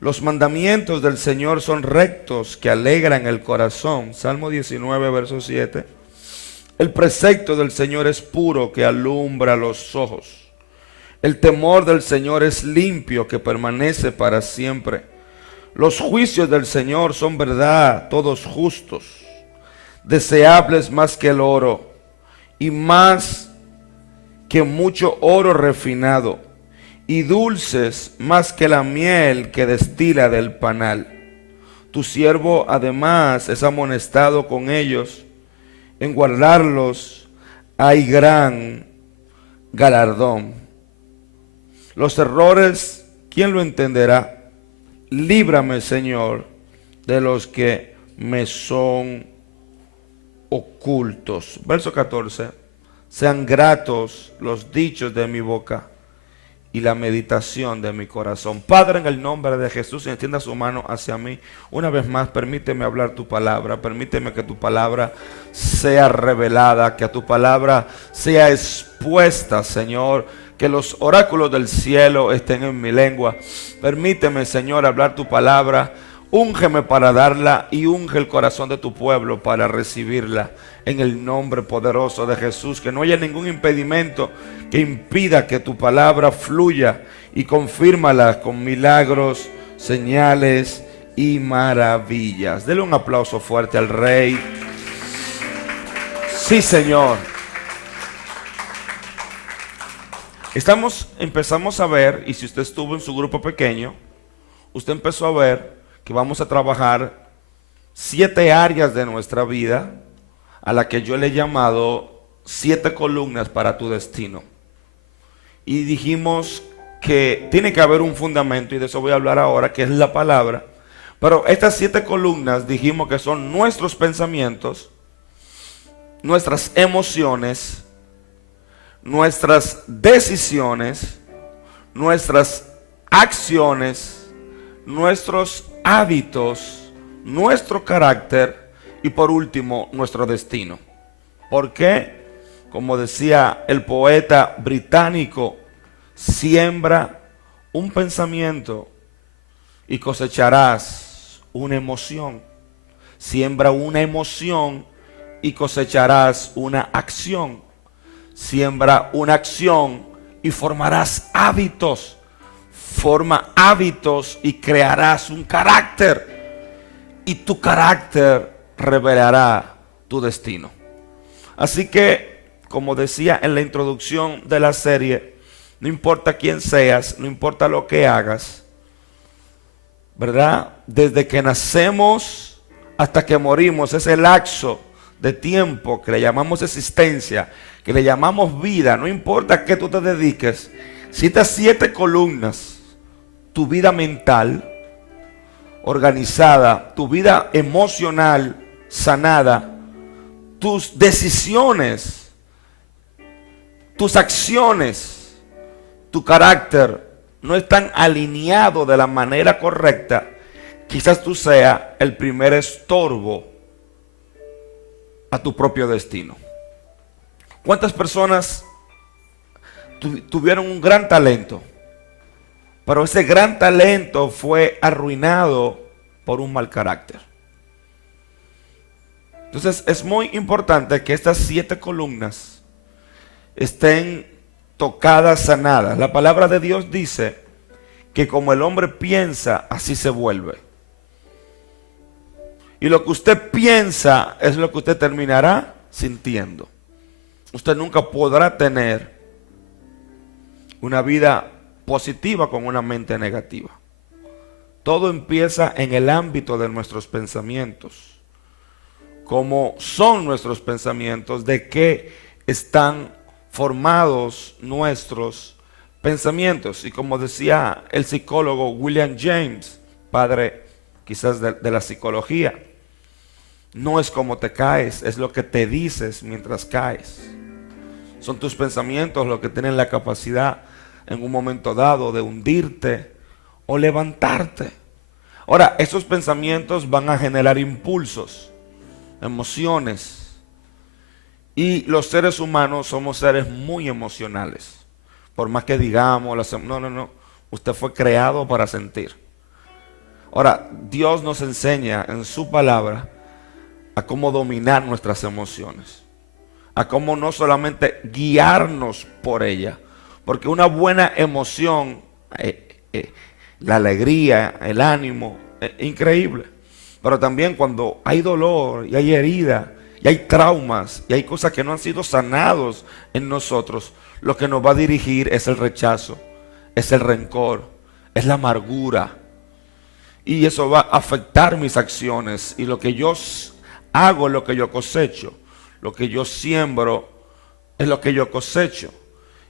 Los mandamientos del Señor son rectos, que alegran el corazón. Salmo 19, verso 7. El precepto del Señor es puro, que alumbra los ojos. El temor del Señor es limpio, que permanece para siempre. Los juicios del Señor son verdad, todos justos. Deseables más que el oro, y más que mucho oro refinado, y dulces más que la miel que destila del panal. Tu siervo además es amonestado con ellos. En guardarlos hay gran galardón. Los errores, ¿quién lo entenderá? Líbrame, Señor, de los que me son ocultos. Verso 14. Sean gratos los dichos de mi boca y la meditación de mi corazón. Padre, en el nombre de Jesús, extienda su mano hacia mí. Una vez más, permíteme hablar tu palabra. Permíteme que tu palabra sea revelada, que tu palabra sea expuesta, Señor. Que los oráculos del cielo estén en mi lengua. Permíteme, Señor, hablar tu palabra. Úngeme para darla y unge el corazón de tu pueblo para recibirla. En el nombre poderoso de Jesús, que no haya ningún impedimento que impida que tu palabra fluya, y confírmala con milagros, señales y maravillas. Dele un aplauso fuerte al Rey. Sí, Señor. Empezamos a ver, y si usted estuvo en su grupo pequeño, usted empezó a ver que vamos a trabajar 7 áreas de nuestra vida, a la que yo le he llamado 7 columnas para tu destino. Y dijimos que tiene que haber un fundamento, y de eso voy a hablar ahora, que es la palabra. Pero estas 7 columnas dijimos que son nuestros pensamientos, nuestras emociones, nuestras decisiones, nuestras acciones, nuestros hábitos, nuestro carácter y por último nuestro destino. ¿Por qué? Como decía el poeta británico, siembra un pensamiento y cosecharás una emoción. Siembra una emoción y cosecharás una acción. Siembra una acción y formarás hábitos. Forma hábitos y crearás un carácter. Y tu carácter revelará tu destino. Así que, como decía en la introducción de la serie, no importa quién seas, no importa lo que hagas, ¿verdad? Desde que nacemos hasta que morimos, ese lapso de tiempo que le llamamos existencia, que le llamamos vida, no importa a qué tú te dediques, si estas 7 columnas, tu vida mental organizada, tu vida emocional sanada, tus decisiones, tus acciones, tu carácter no están alineados de la manera correcta, quizás tú seas el primer estorbo a tu propio destino. ¿Cuántas personas tuvieron un gran talento, pero ese gran talento fue arruinado por un mal carácter? Entonces es muy importante que estas 7 columnas estén tocadas, sanadas. La palabra de Dios dice que como el hombre piensa, así se vuelve. Y lo que usted piensa es lo que usted terminará sintiendo. Usted nunca podrá tener una vida positiva con una mente negativa. Todo empieza en el ámbito de nuestros pensamientos. Cómo son nuestros pensamientos, de qué están formados nuestros pensamientos. Y como decía el psicólogo William James, padre quizás de la psicología, no es como te caes, es lo que te dices mientras caes. Son tus pensamientos los que tienen la capacidad en un momento dado de hundirte o levantarte. Ahora, esos pensamientos van a generar impulsos, emociones. Y los seres humanos somos seres muy emocionales. Por más que digamos, no. Usted fue creado para sentir. Ahora, Dios nos enseña en su palabra a cómo dominar nuestras emociones, a cómo no solamente guiarnos por ella, porque una buena emoción, la alegría, el ánimo, increíble. Pero también cuando hay dolor y hay herida y hay traumas y hay cosas que no han sido sanados en nosotros, lo que nos va a dirigir es el rechazo, es el rencor, es la amargura. Y eso va a afectar mis acciones. Y lo que yo hago es lo que yo cosecho. Lo que yo siembro es lo que yo cosecho.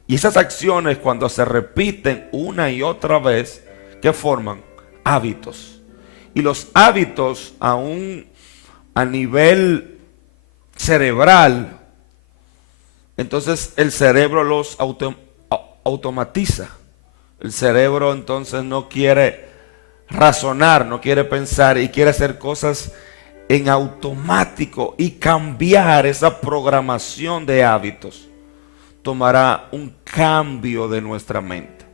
Y esas acciones, cuando se repiten una y otra vez, ¿qué forman? Hábitos. Y los hábitos, aún a nivel cerebral, entonces el cerebro los automatiza. El cerebro entonces no quiere razonar, no quiere pensar y quiere hacer cosas en automático, y cambiar esa programación de hábitos tomará un cambio de nuestra mente.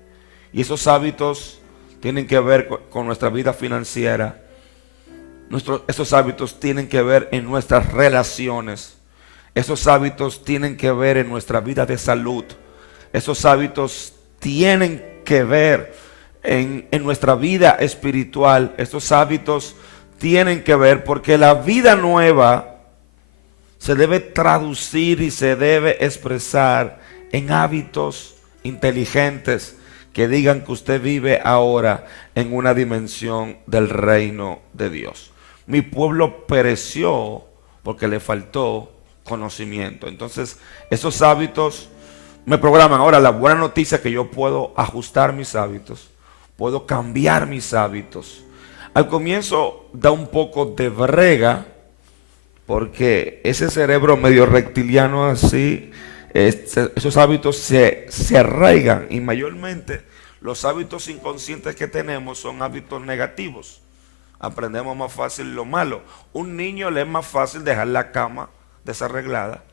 Y esos hábitos tienen que ver con nuestra vida financiera. Esos hábitos tienen que ver en nuestras relaciones. Esos hábitos tienen que ver en nuestra vida de salud. Esos hábitos tienen que ver en nuestra vida espiritual. Estos hábitos tienen que ver, porque la vida nueva se debe traducir y se debe expresar en hábitos inteligentes que digan que usted vive ahora en una dimensión del reino de Dios. Mi pueblo pereció porque le faltó conocimiento. Entonces, esos hábitos me programan. Ahora, la buena noticia es que yo puedo ajustar mis hábitos, puedo cambiar mis hábitos. Al comienzo da un poco de brega, porque ese cerebro medio reptiliano así, esos hábitos se arraigan, y mayormente los hábitos inconscientes que tenemos son hábitos negativos. Aprendemos más fácil lo malo. Un niño le es más fácil dejar la cama desarreglada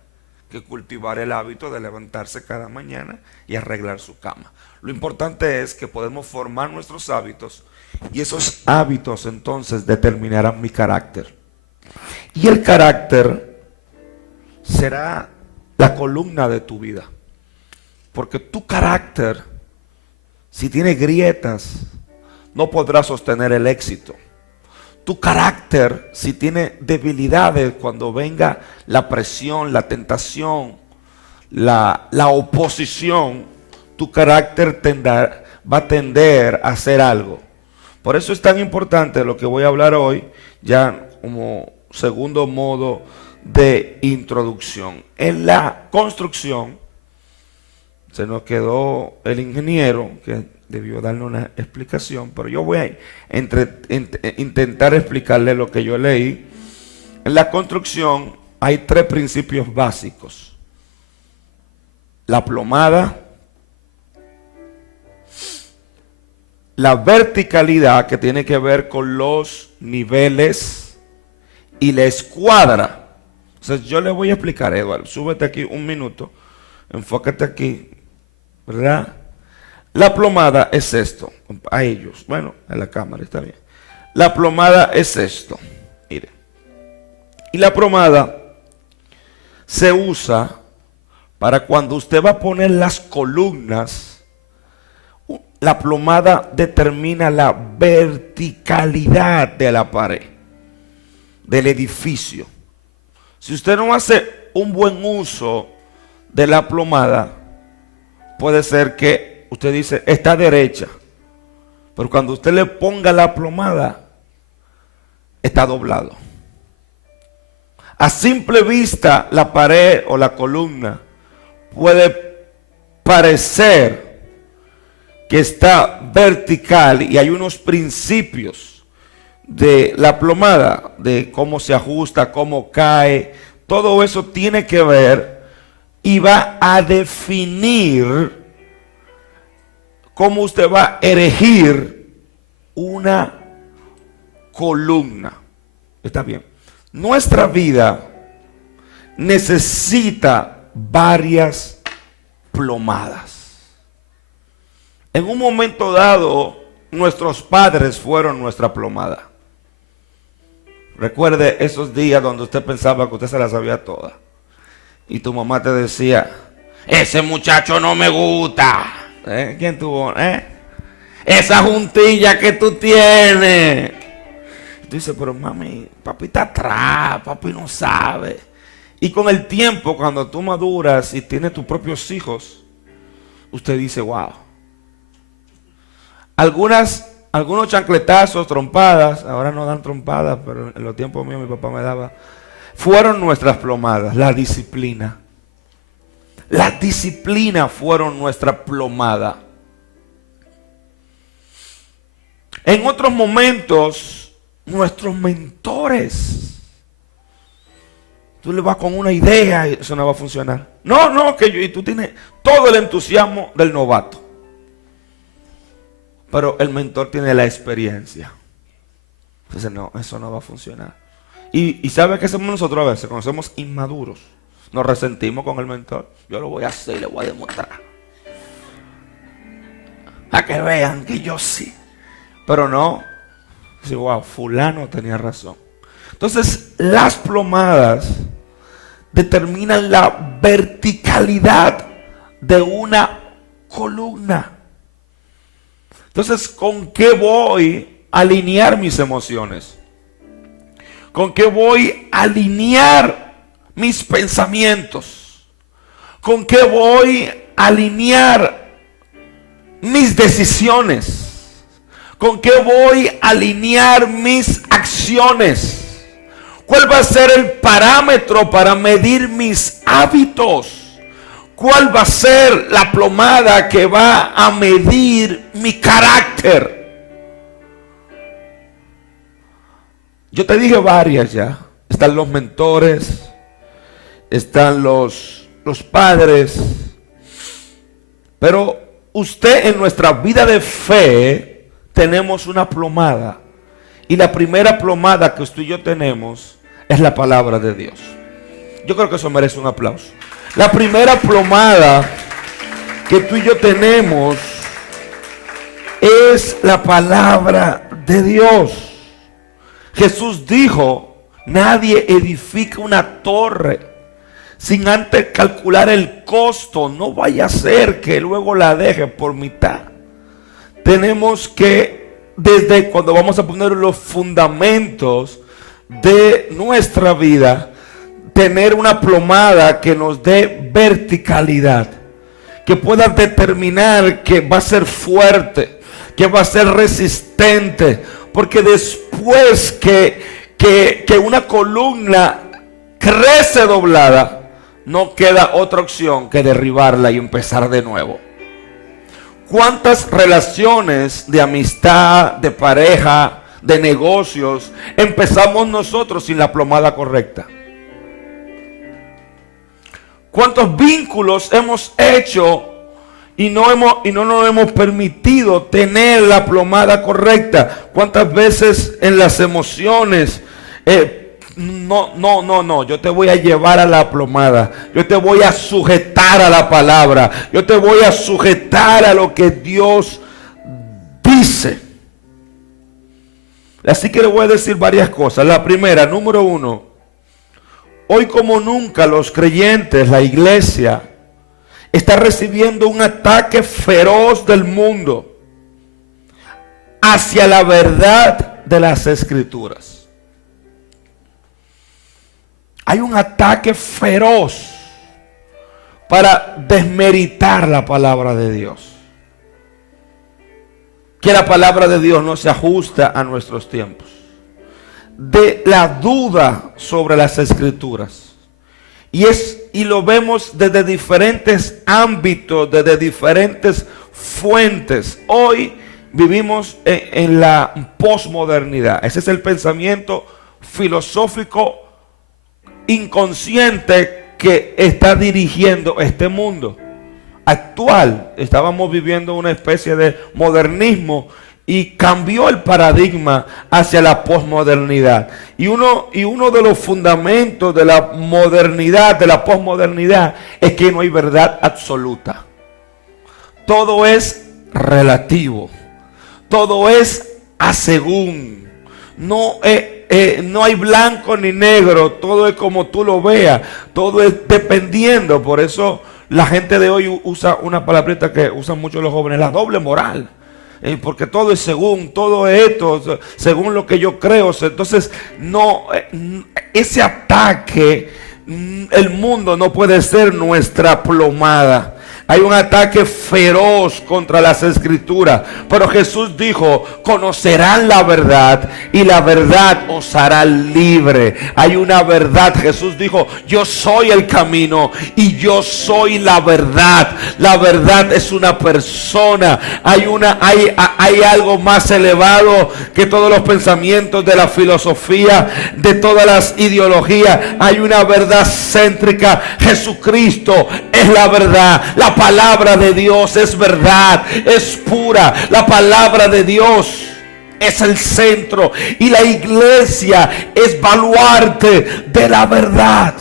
que cultivar el hábito de levantarse cada mañana y arreglar su cama. Lo importante es que podemos formar nuestros hábitos, y esos hábitos entonces determinarán mi carácter. Y el carácter será la columna de tu vida. Porque tu carácter, si tiene grietas, no podrá sostener el éxito. Tu carácter, si tiene debilidades, cuando venga la presión, la tentación, la oposición, tu carácter va a tender a hacer algo. Por eso es tan importante lo que voy a hablar hoy, ya como segundo modo de introducción. En la construcción, se nos quedó el ingeniero que debió darle una explicación, pero yo voy a intentar explicarle lo que yo leí. En la construcción hay 3 principios básicos: la plomada, la verticalidad, que tiene que ver con los niveles, y la escuadra. Entonces yo le voy a explicar, Eduardo, súbete aquí un minuto, enfócate aquí, ¿verdad? La plomada es esto, a ellos, bueno, a la cámara está bien. La plomada es esto, mire. Y la plomada se usa para cuando usted va a poner las columnas. La plomada determina la verticalidad de la pared, del edificio. Si usted no hace un buen uso de la plomada, puede ser que usted dice, está derecha, pero cuando usted le ponga la plomada, está doblado. A simple vista, la pared o la columna puede parecer que está vertical, y hay unos principios de la plomada, de cómo se ajusta, cómo cae. Todo eso tiene que ver y va a definir cómo usted va a erigir una columna. Está bien. Nuestra vida necesita varias plomadas. En un momento dado, nuestros padres fueron nuestra plomada. Recuerde esos días donde usted pensaba que usted se la sabía toda. Y tu mamá te decía, ese muchacho no me gusta. ¿Quién tuvo? Esa juntilla que tú tienes. Y tú dices, pero mami, papi está atrás, papi no sabe. Y con el tiempo, cuando tú maduras y tienes tus propios hijos, usted dice, wow. Algunos chancletazos, trompadas, ahora no dan trompadas, pero en los tiempos míos mi papá me daba, fueron nuestras plomadas, la disciplina. La disciplina fueron nuestra plomada. En otros momentos, nuestros mentores. Tú le vas con una idea y eso no va a funcionar. No, y tú tienes todo el entusiasmo del novato. Pero el mentor tiene la experiencia. Entonces, no, eso no va a funcionar. Y ¿sabe qué hacemos nosotros a veces? Cuando somos inmaduros, nos resentimos con el mentor. Yo lo voy a hacer y le voy a demostrar. A que vean que yo sí. Pero no. Dice, wow, fulano tenía razón. Entonces, las plomadas determinan la verticalidad de una columna. Entonces, ¿con qué voy a alinear mis emociones? ¿Con qué voy a alinear mis pensamientos? ¿Con qué voy a alinear mis decisiones? ¿Con qué voy a alinear mis acciones? ¿Cuál va a ser el parámetro para medir mis hábitos? ¿Cuál va a ser la plomada que va a medir mi carácter? Yo te dije varias ya. Están los mentores, están los padres. Pero usted en nuestra vida de fe tenemos una plomada. Y la primera plomada que usted y yo tenemos es la palabra de Dios. Yo creo que eso merece un aplauso. La primera plomada que tú y yo tenemos es la palabra de Dios. Jesús dijo, nadie edifica una torre sin antes calcular el costo. No vaya a ser que luego la deje por mitad. Tenemos que, desde cuando vamos a poner los fundamentos de nuestra vida, tener una plomada que nos dé verticalidad, que pueda determinar que va a ser fuerte, que va a ser resistente, porque después que una columna crece doblada, no queda otra opción que derribarla y empezar de nuevo. ¿Cuántas relaciones de amistad, de pareja, de negocios empezamos nosotros sin la plomada correcta? ¿Cuántos vínculos hemos hecho y no nos hemos permitido tener la plomada correcta? ¿Cuántas veces en las emociones, no, yo te voy a llevar a la plomada, yo te voy a sujetar a la palabra, yo te voy a sujetar a lo que Dios dice? Así que le voy a decir varias cosas. La primera, número uno. Hoy como nunca los creyentes, la iglesia, está recibiendo un ataque feroz del mundo hacia la verdad de las Escrituras. Hay un ataque feroz para desmeritar la palabra de Dios. Que la palabra de Dios no se ajusta a nuestros tiempos. De la duda sobre las Escrituras. Y lo vemos desde diferentes ámbitos, desde diferentes fuentes. Hoy vivimos en la posmodernidad. Ese es el pensamiento filosófico inconsciente que está dirigiendo este mundo actual. Estábamos viviendo una especie de modernismo y cambió el paradigma hacia la posmodernidad. Y uno de los fundamentos de la modernidad, de la posmodernidad, es que no hay verdad absoluta. Todo es relativo. todo es a según. No hay blanco ni negro, todo es como tú lo veas, todo es dependiendo. Por eso la gente de hoy usa una palabrita que usan mucho los jóvenes, la doble moral. Porque todo es según, todo es esto, según lo que yo creo. Entonces, ese ataque, el mundo no puede ser nuestra plomada. Hay un ataque feroz contra las escrituras. Pero Jesús dijo, conocerán la verdad y la verdad os hará libre. Hay una verdad. Jesús dijo, yo soy el camino y yo soy la verdad. La verdad es una persona. Hay algo más elevado que todos los pensamientos de la filosofía, de todas las ideologías. Hay una verdad céntrica. Jesucristo es la verdad. La palabra de Dios es verdad, es pura. La palabra de Dios es el centro y la iglesia es baluarte de la verdad.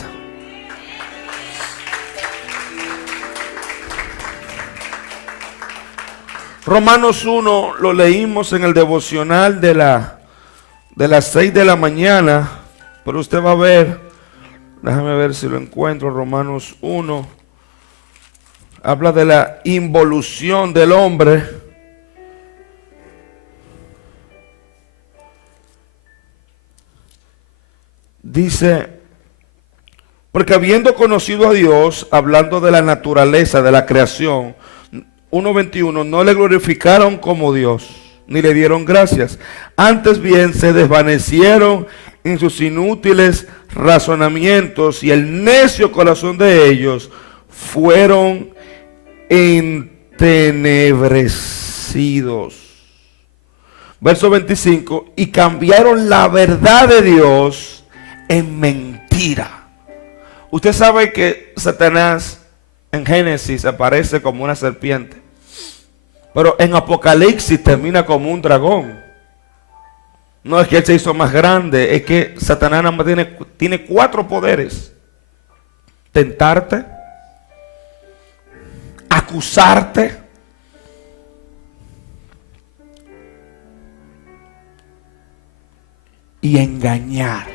Romanos 1 lo leímos en el devocional de las 6 de la mañana, pero usted va a ver, déjame ver si lo encuentro. Romanos 1 habla de la involución del hombre. Dice, porque habiendo conocido a Dios, hablando de la naturaleza de la creación, 1:21, no le glorificaron como Dios, ni le dieron gracias. Antes bien se desvanecieron en sus inútiles razonamientos, y el necio corazón de ellos fueron entenebrecidos. Verso 25, y cambiaron la verdad de Dios en mentira. Usted sabe que Satanás en Génesis aparece como una serpiente, pero en Apocalipsis termina como un dragón. No es que él se hizo más grande, es que Satanás nada más tiene 4 poderes: tentarte, acusarte, y engañar.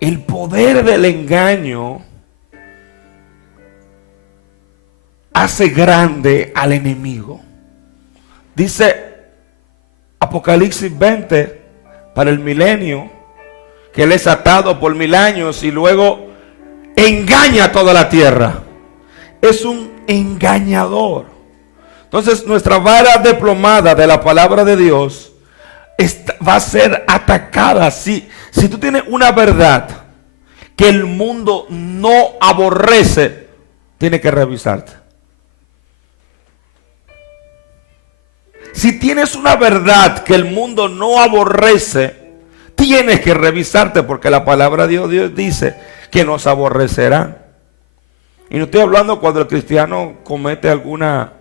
El poder del engaño hace grande al enemigo. Dice Apocalipsis 20 para el milenio que él es atado por 1000 años y luego engaña a toda la tierra. Es un engañador. Entonces nuestra vara diplomada de la palabra de Dios va a ser atacada. Si tú tienes una verdad que el mundo no aborrece, tienes que revisarte. Si tienes una verdad que el mundo no aborrece, tienes que revisarte, porque la palabra de Dios dice que nos aborrecerán. Y no estoy hablando cuando el cristiano comete alguna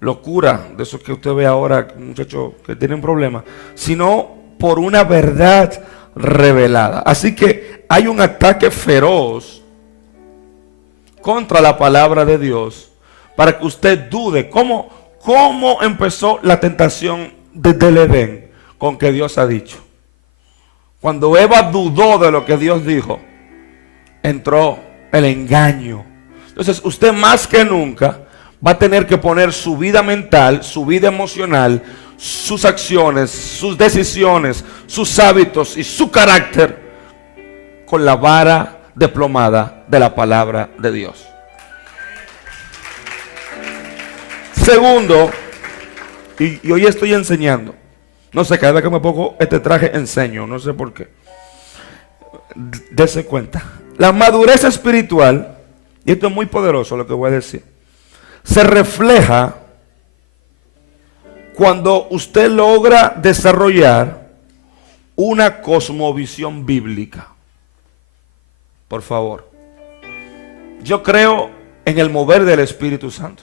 locura, de esos que usted ve ahora, muchachos que tienen problemas, sino por una verdad revelada. Así que hay un ataque feroz contra la palabra de Dios para que usted dude. ¿Cómo empezó la tentación desde el Edén? Con que Dios ha dicho. Cuando Eva dudó de lo que Dios dijo, entró el engaño. Entonces usted más que nunca va a tener que poner su vida mental, su vida emocional, sus acciones, sus decisiones, sus hábitos y su carácter con la vara diplomada de la palabra de Dios. Segundo, y hoy estoy enseñando, no sé, cada vez que me pongo este traje enseño, no sé por qué. Dese cuenta, la madurez espiritual, y esto es muy poderoso lo que voy a decir, se refleja cuando usted logra desarrollar una cosmovisión bíblica. Por favor, yo creo en el mover del Espíritu Santo.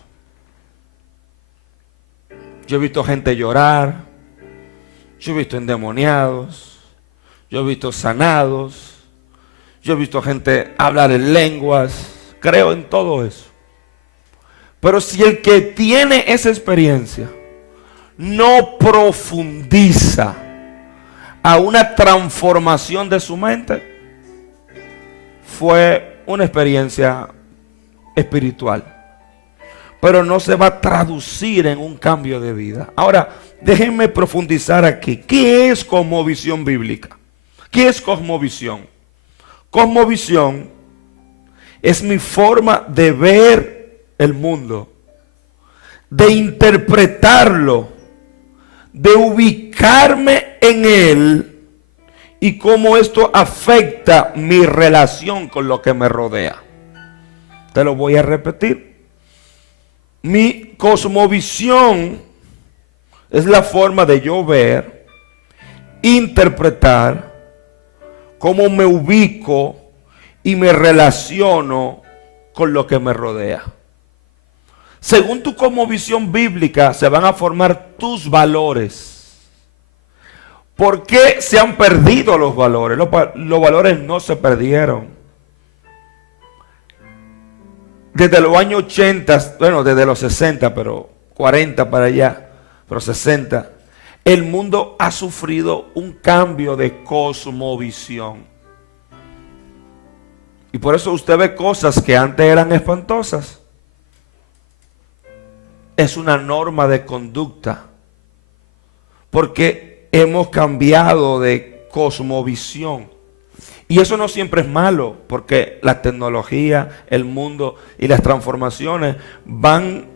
Yo he visto gente llorar, yo he visto endemoniados, yo he visto sanados, yo he visto gente hablar en lenguas. Creo en todo eso. Pero si el que tiene esa experiencia no profundiza a una transformación de su mente, fue una experiencia espiritual, pero no se va a traducir en un cambio de vida. Ahora, déjenme profundizar aquí. ¿Qué es cosmovisión bíblica? ¿Qué es cosmovisión? Cosmovisión es mi forma de ver el mundo, de interpretarlo, de ubicarme en él y cómo esto afecta mi relación con lo que me rodea. Te lo voy a repetir. Mi cosmovisión es la forma de yo ver, interpretar, cómo me ubico y me relaciono con lo que me rodea. Según tu cosmovisión bíblica se van a formar tus valores. ¿Por qué se han perdido los valores? Los valores no se perdieron. Desde los años 80, bueno, desde los 60, pero 40 para allá, pero 60, el mundo ha sufrido un cambio de cosmovisión. Y por eso usted ve cosas que antes eran espantosas. Es una norma de conducta. Porque hemos cambiado de cosmovisión. Y eso no siempre es malo, porque la tecnología, el mundo y las transformaciones van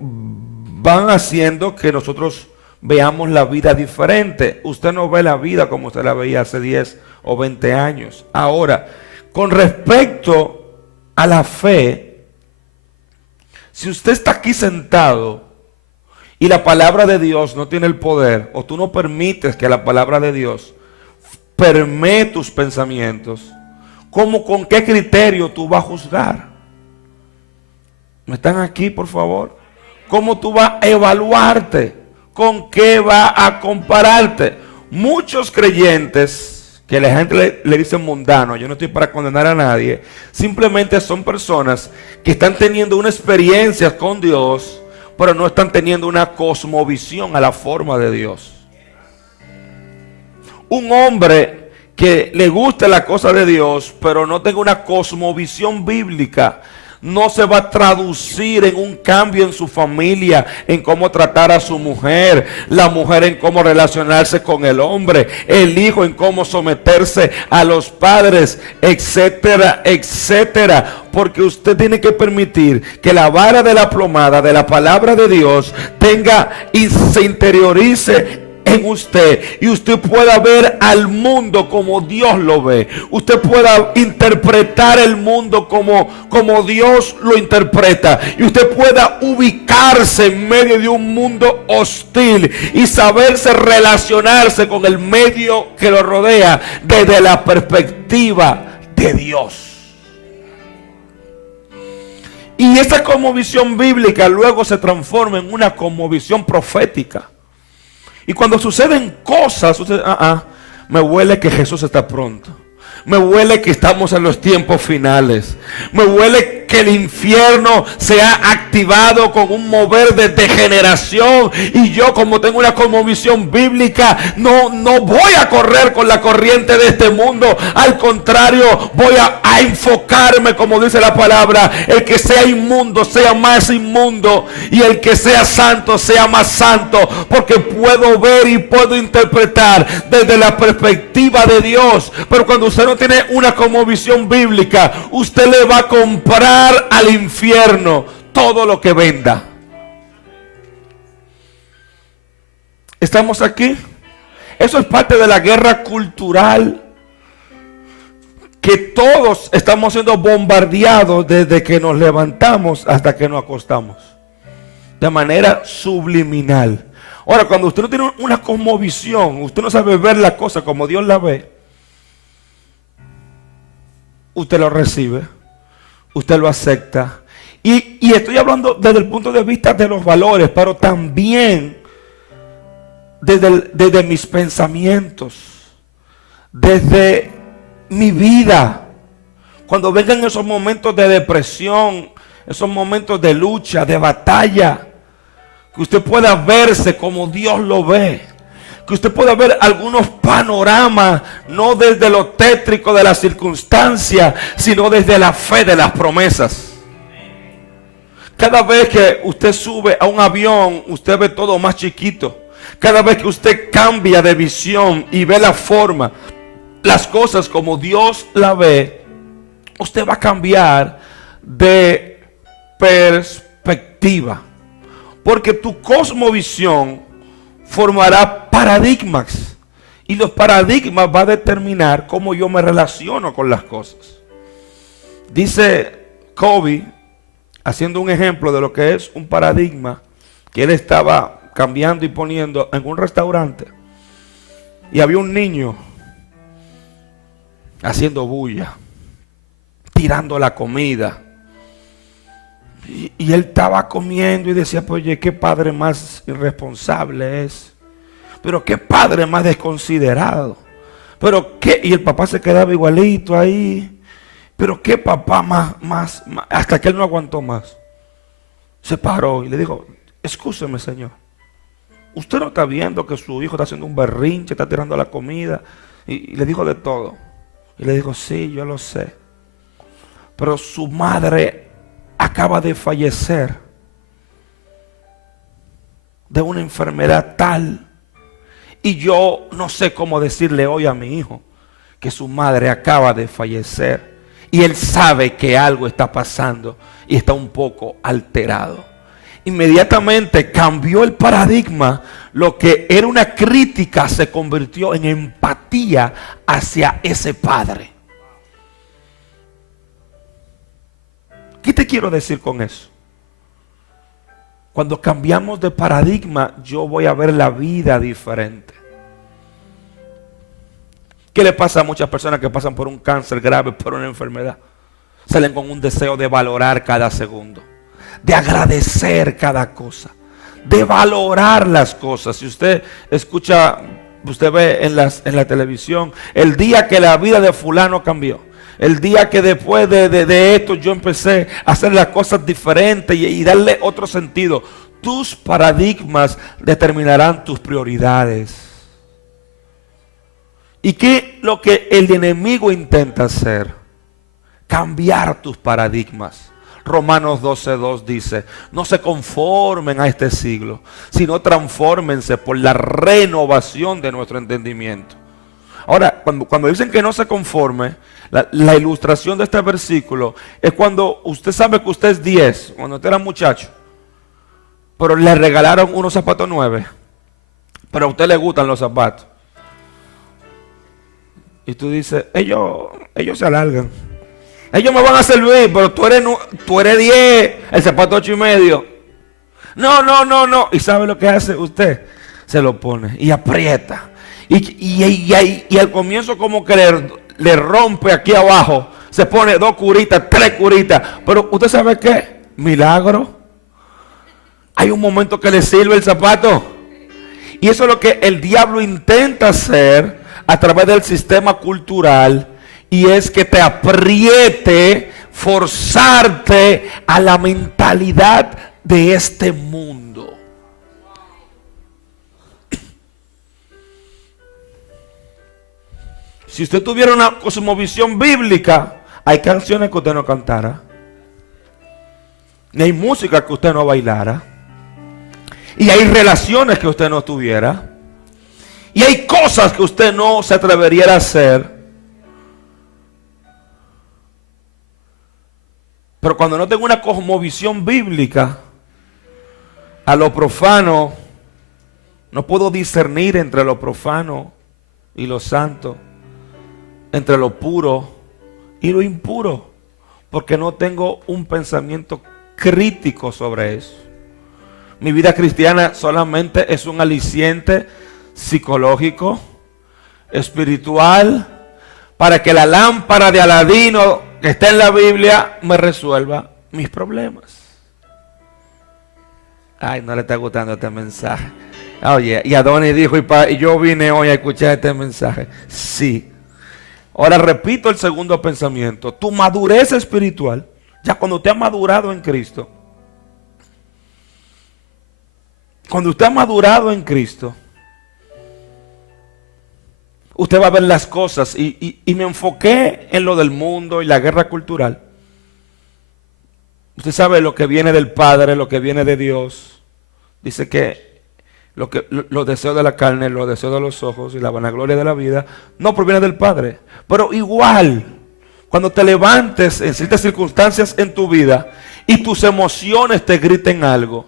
haciendo que nosotros veamos la vida diferente. Usted no ve la vida como usted la veía hace 10 o 20 años. Ahora, con respecto a la fe, si usted está aquí sentado y la palabra de Dios no tiene el poder, o tú no permites que la palabra de Dios permee tus pensamientos, ¿con qué criterio tú vas a juzgar? ¿Me están aquí, por favor? ¿Cómo tú vas a evaluarte? ¿Con qué vas a compararte? Muchos creyentes, que la gente le dice mundano, yo no estoy para condenar a nadie, simplemente son personas que están teniendo una experiencia con Dios, pero no están teniendo una cosmovisión a la forma de Dios. Un hombre que le gusta la cosa de Dios, pero no tenga una cosmovisión bíblica, no se va a traducir en un cambio en su familia, en cómo tratar a su mujer, la mujer en cómo relacionarse con el hombre, el hijo en cómo someterse a los padres, etcétera, etcétera. Porque usted tiene que permitir que la vara de la plomada de la palabra de Dios tenga y se interiorice en usted, y usted pueda ver al mundo como Dios lo ve. Usted pueda interpretar el mundo como Dios lo interpreta, y usted pueda ubicarse en medio de un mundo hostil y saberse relacionarse con el medio que lo rodea desde la perspectiva de Dios. Y esa cosmovisión bíblica luego se transforma en una cosmovisión profética. Y cuando suceden cosas, usted, me huele que Jesús está pronto. Me huele que estamos en los tiempos finales. Me huele que el infierno se ha activado con un mover de degeneración. Y yo, como tengo una cosmovisión bíblica, no voy a correr con la corriente de este mundo. Al contrario, voy a enfocarme, como dice la palabra. El que sea inmundo sea más inmundo, y el que sea santo sea más santo. Porque puedo ver y puedo interpretar desde la perspectiva de Dios. Pero cuando usted no tiene una cosmovisión bíblica, usted le va a comprar al infierno todo lo que venda. ¿Estamos aquí? Eso es parte de la guerra cultural que todos estamos siendo bombardeados desde que nos levantamos hasta que nos acostamos, de manera subliminal. Ahora, cuando usted no tiene una cosmovisión, usted no sabe ver la cosa como Dios la ve, usted lo recibe, usted lo acepta. Y estoy hablando desde el punto de vista de los valores, pero también desde mis pensamientos, desde mi vida. Cuando vengan esos momentos de depresión, esos momentos de lucha, de batalla, Que usted pueda verse como Dios lo ve. Que usted pueda ver algunos panoramas, no desde lo tétrico de las circunstancias, sino desde la fe de las promesas. Cada vez que usted sube a un avión, usted ve todo más chiquito. Cada vez que usted cambia de visión y ve la forma, las cosas como Dios la ve, usted va a cambiar de perspectiva. Porque tu cosmovisión formará paradigmas. Y los paradigmas van a determinar cómo yo me relaciono con las cosas. Dice Kobe, haciendo un ejemplo de lo que es un paradigma, que él estaba cambiando y poniendo en un restaurante. Y había un niño haciendo bulla, tirando la comida. Y él estaba comiendo y decía, pues oye, qué padre más irresponsable es. Pero qué padre más desconsiderado. Pero qué, y el papá se quedaba igualito ahí. Pero qué papá más, hasta que él no aguantó más. Se paró y le dijo, excúseme señor. Usted no está viendo que su hijo está haciendo un berrinche, está tirando la comida. Y le dijo de todo. Y le dijo, sí, yo lo sé. Pero su madre acaba de fallecer de una enfermedad tal. Y yo no sé cómo decirle hoy a mi hijo que su madre acaba de fallecer. Y él sabe que algo está pasando y está un poco alterado. Inmediatamente cambió el paradigma. Lo que era una crítica se convirtió en empatía hacia ese padre. ¿Qué te quiero decir con eso? Cuando cambiamos de paradigma, yo voy a ver la vida diferente. ¿Qué le pasa a muchas personas que pasan por un cáncer grave, por una enfermedad? Salen con un deseo de valorar cada segundo, de agradecer cada cosa, de valorar las cosas. Si usted escucha, usted ve en la televisión, el día que la vida de fulano cambió, el día que después de esto yo empecé a hacer las cosas diferentes y darle otro sentido. Tus paradigmas determinarán tus prioridades. ¿Y qué es lo que el enemigo intenta hacer? Cambiar tus paradigmas. Romanos 12:2 dice, no se conformen a este siglo, sino transfórmense por la renovación de nuestro entendimiento. Ahora, cuando dicen que no se conforme, la ilustración de este versículo es cuando usted sabe que usted es 10, cuando usted era muchacho, pero le regalaron unos zapatos nuevos, pero a usted le gustan los zapatos. Y tú dices, ellos se alargan. Ellos me van a servir, pero tú eres 10, el zapato 8.5. No. ¿Y sabe lo que hace usted? Se lo pone y aprieta. Y al comienzo como que le rompe aquí abajo. Se pone 2 curitas, 3 curitas. Pero usted sabe qué, milagro. Hay un momento que le sirve el zapato. Y eso es lo que el diablo intenta hacer a través del sistema cultural. Y es que te apriete, forzarte a la mentalidad de este mundo. Si usted tuviera una cosmovisión bíblica, hay canciones que usted no cantara. Ni hay música que usted no bailara. Y hay relaciones que usted no tuviera. Y hay cosas que usted no se atrevería a hacer. Pero cuando no tengo una cosmovisión bíblica, a lo profano, no puedo discernir entre lo profano y lo santo, entre lo puro y lo impuro, porque no tengo un pensamiento crítico sobre eso. Mi vida cristiana solamente es un aliciente psicológico, espiritual, para que la lámpara de Aladino que está en la Biblia me resuelva mis problemas. Ay, no le está gustando este mensaje. Oye, y Adonis dijo, y yo vine hoy a escuchar este mensaje. Sí. Ahora repito el segundo pensamiento. Tu madurez espiritual, ya cuando te has madurado en Cristo, Cuando usted ha madurado en Cristo, usted va a ver las cosas. Y me enfoqué en lo del mundo y la guerra cultural. Usted sabe lo que viene del Padre, lo que viene de Dios. Dice que los deseos de la carne, los deseos de los ojos y la vanagloria de la vida no proviene del Padre. Pero igual, cuando te levantes en ciertas circunstancias en tu vida y tus emociones te griten algo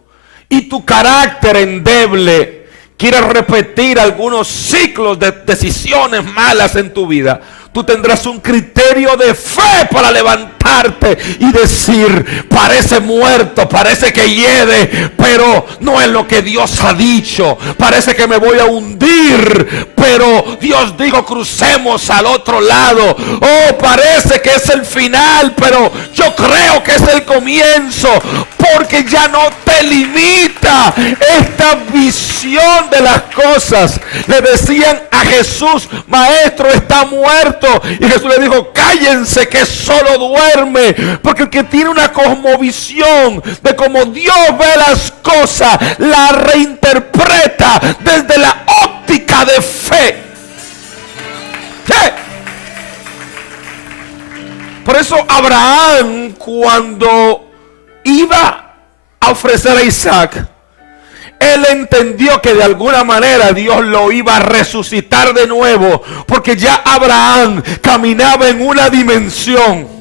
y tu carácter endeble quiere repetir algunos ciclos de decisiones malas en tu vida, tú tendrás un criterio de fe para levantarte y decir: parece muerto, parece que hiede, pero no es lo que Dios ha dicho. Parece que me voy a hundir, pero Dios dijo: crucemos al otro lado. Oh, parece que es el final, pero yo creo que es el comienzo, porque ya no te limita esta visión de las cosas. Le decían a Jesús: maestro, está muerto. Y Jesús le dijo: cállense, que solo duerme. Porque el que tiene una cosmovisión de cómo Dios ve las cosas, la reinterpreta desde la óptica de fe. ¿Sí? Por eso Abraham, cuando iba a ofrecer a Isaac, él entendió que de alguna manera Dios lo iba a resucitar de nuevo, porque ya Abraham caminaba en una dimensión.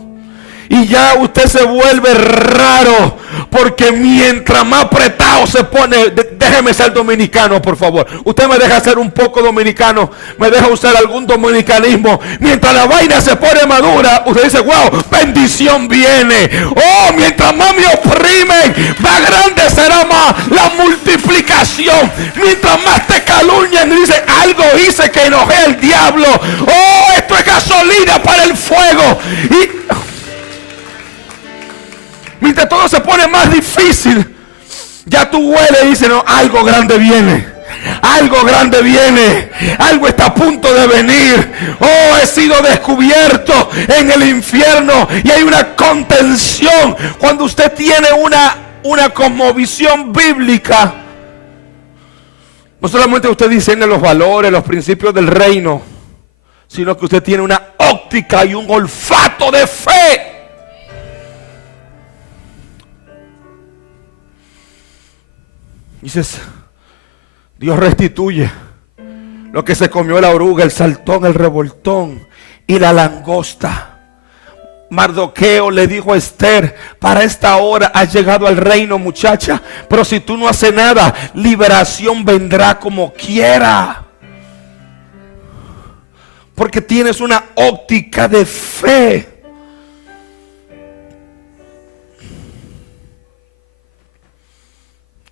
Y ya usted se vuelve raro, porque mientras más apretado se pone, déjeme ser dominicano, por favor. Usted me deja ser un poco dominicano, me deja usar algún dominicanismo. Mientras la vaina se pone madura, usted dice: wow, bendición viene. Oh, mientras más me oprimen, más grande será más la multiplicación. Mientras más te calumnian y dicen: algo hice que enojé al diablo. Oh, esto es gasolina para el fuego. Y mientras todo se pone más difícil, ya tú hueles y dices: no, algo grande viene. Algo grande viene. Algo está a punto de venir. Oh, he sido descubierto en el infierno. Y hay una contención. Cuando usted tiene una cosmovisión bíblica, no solamente usted discierne los valores, los principios del reino, sino que usted tiene una óptica y un olfato de fe. Dices: Dios restituye lo que se comió la oruga, el saltón, el revoltón y la langosta. Mardoqueo le dijo a Esther: para esta hora has llegado al reino, muchacha, pero si tú no haces nada, liberación vendrá como quiera. Porque tienes una óptica de fe.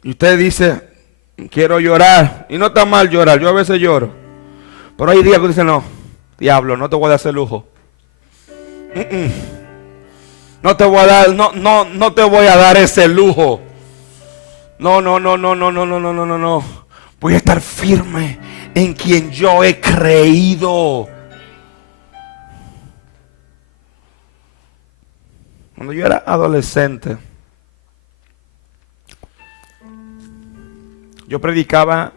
Y usted dice: quiero llorar. Y no está mal llorar, yo a veces lloro. Pero hay días que dice: no, diablo, no te voy a dar ese lujo. No te voy a dar, no te voy a dar ese lujo. No. Voy a estar firme en quien yo he creído. Cuando yo era adolescente, yo predicaba.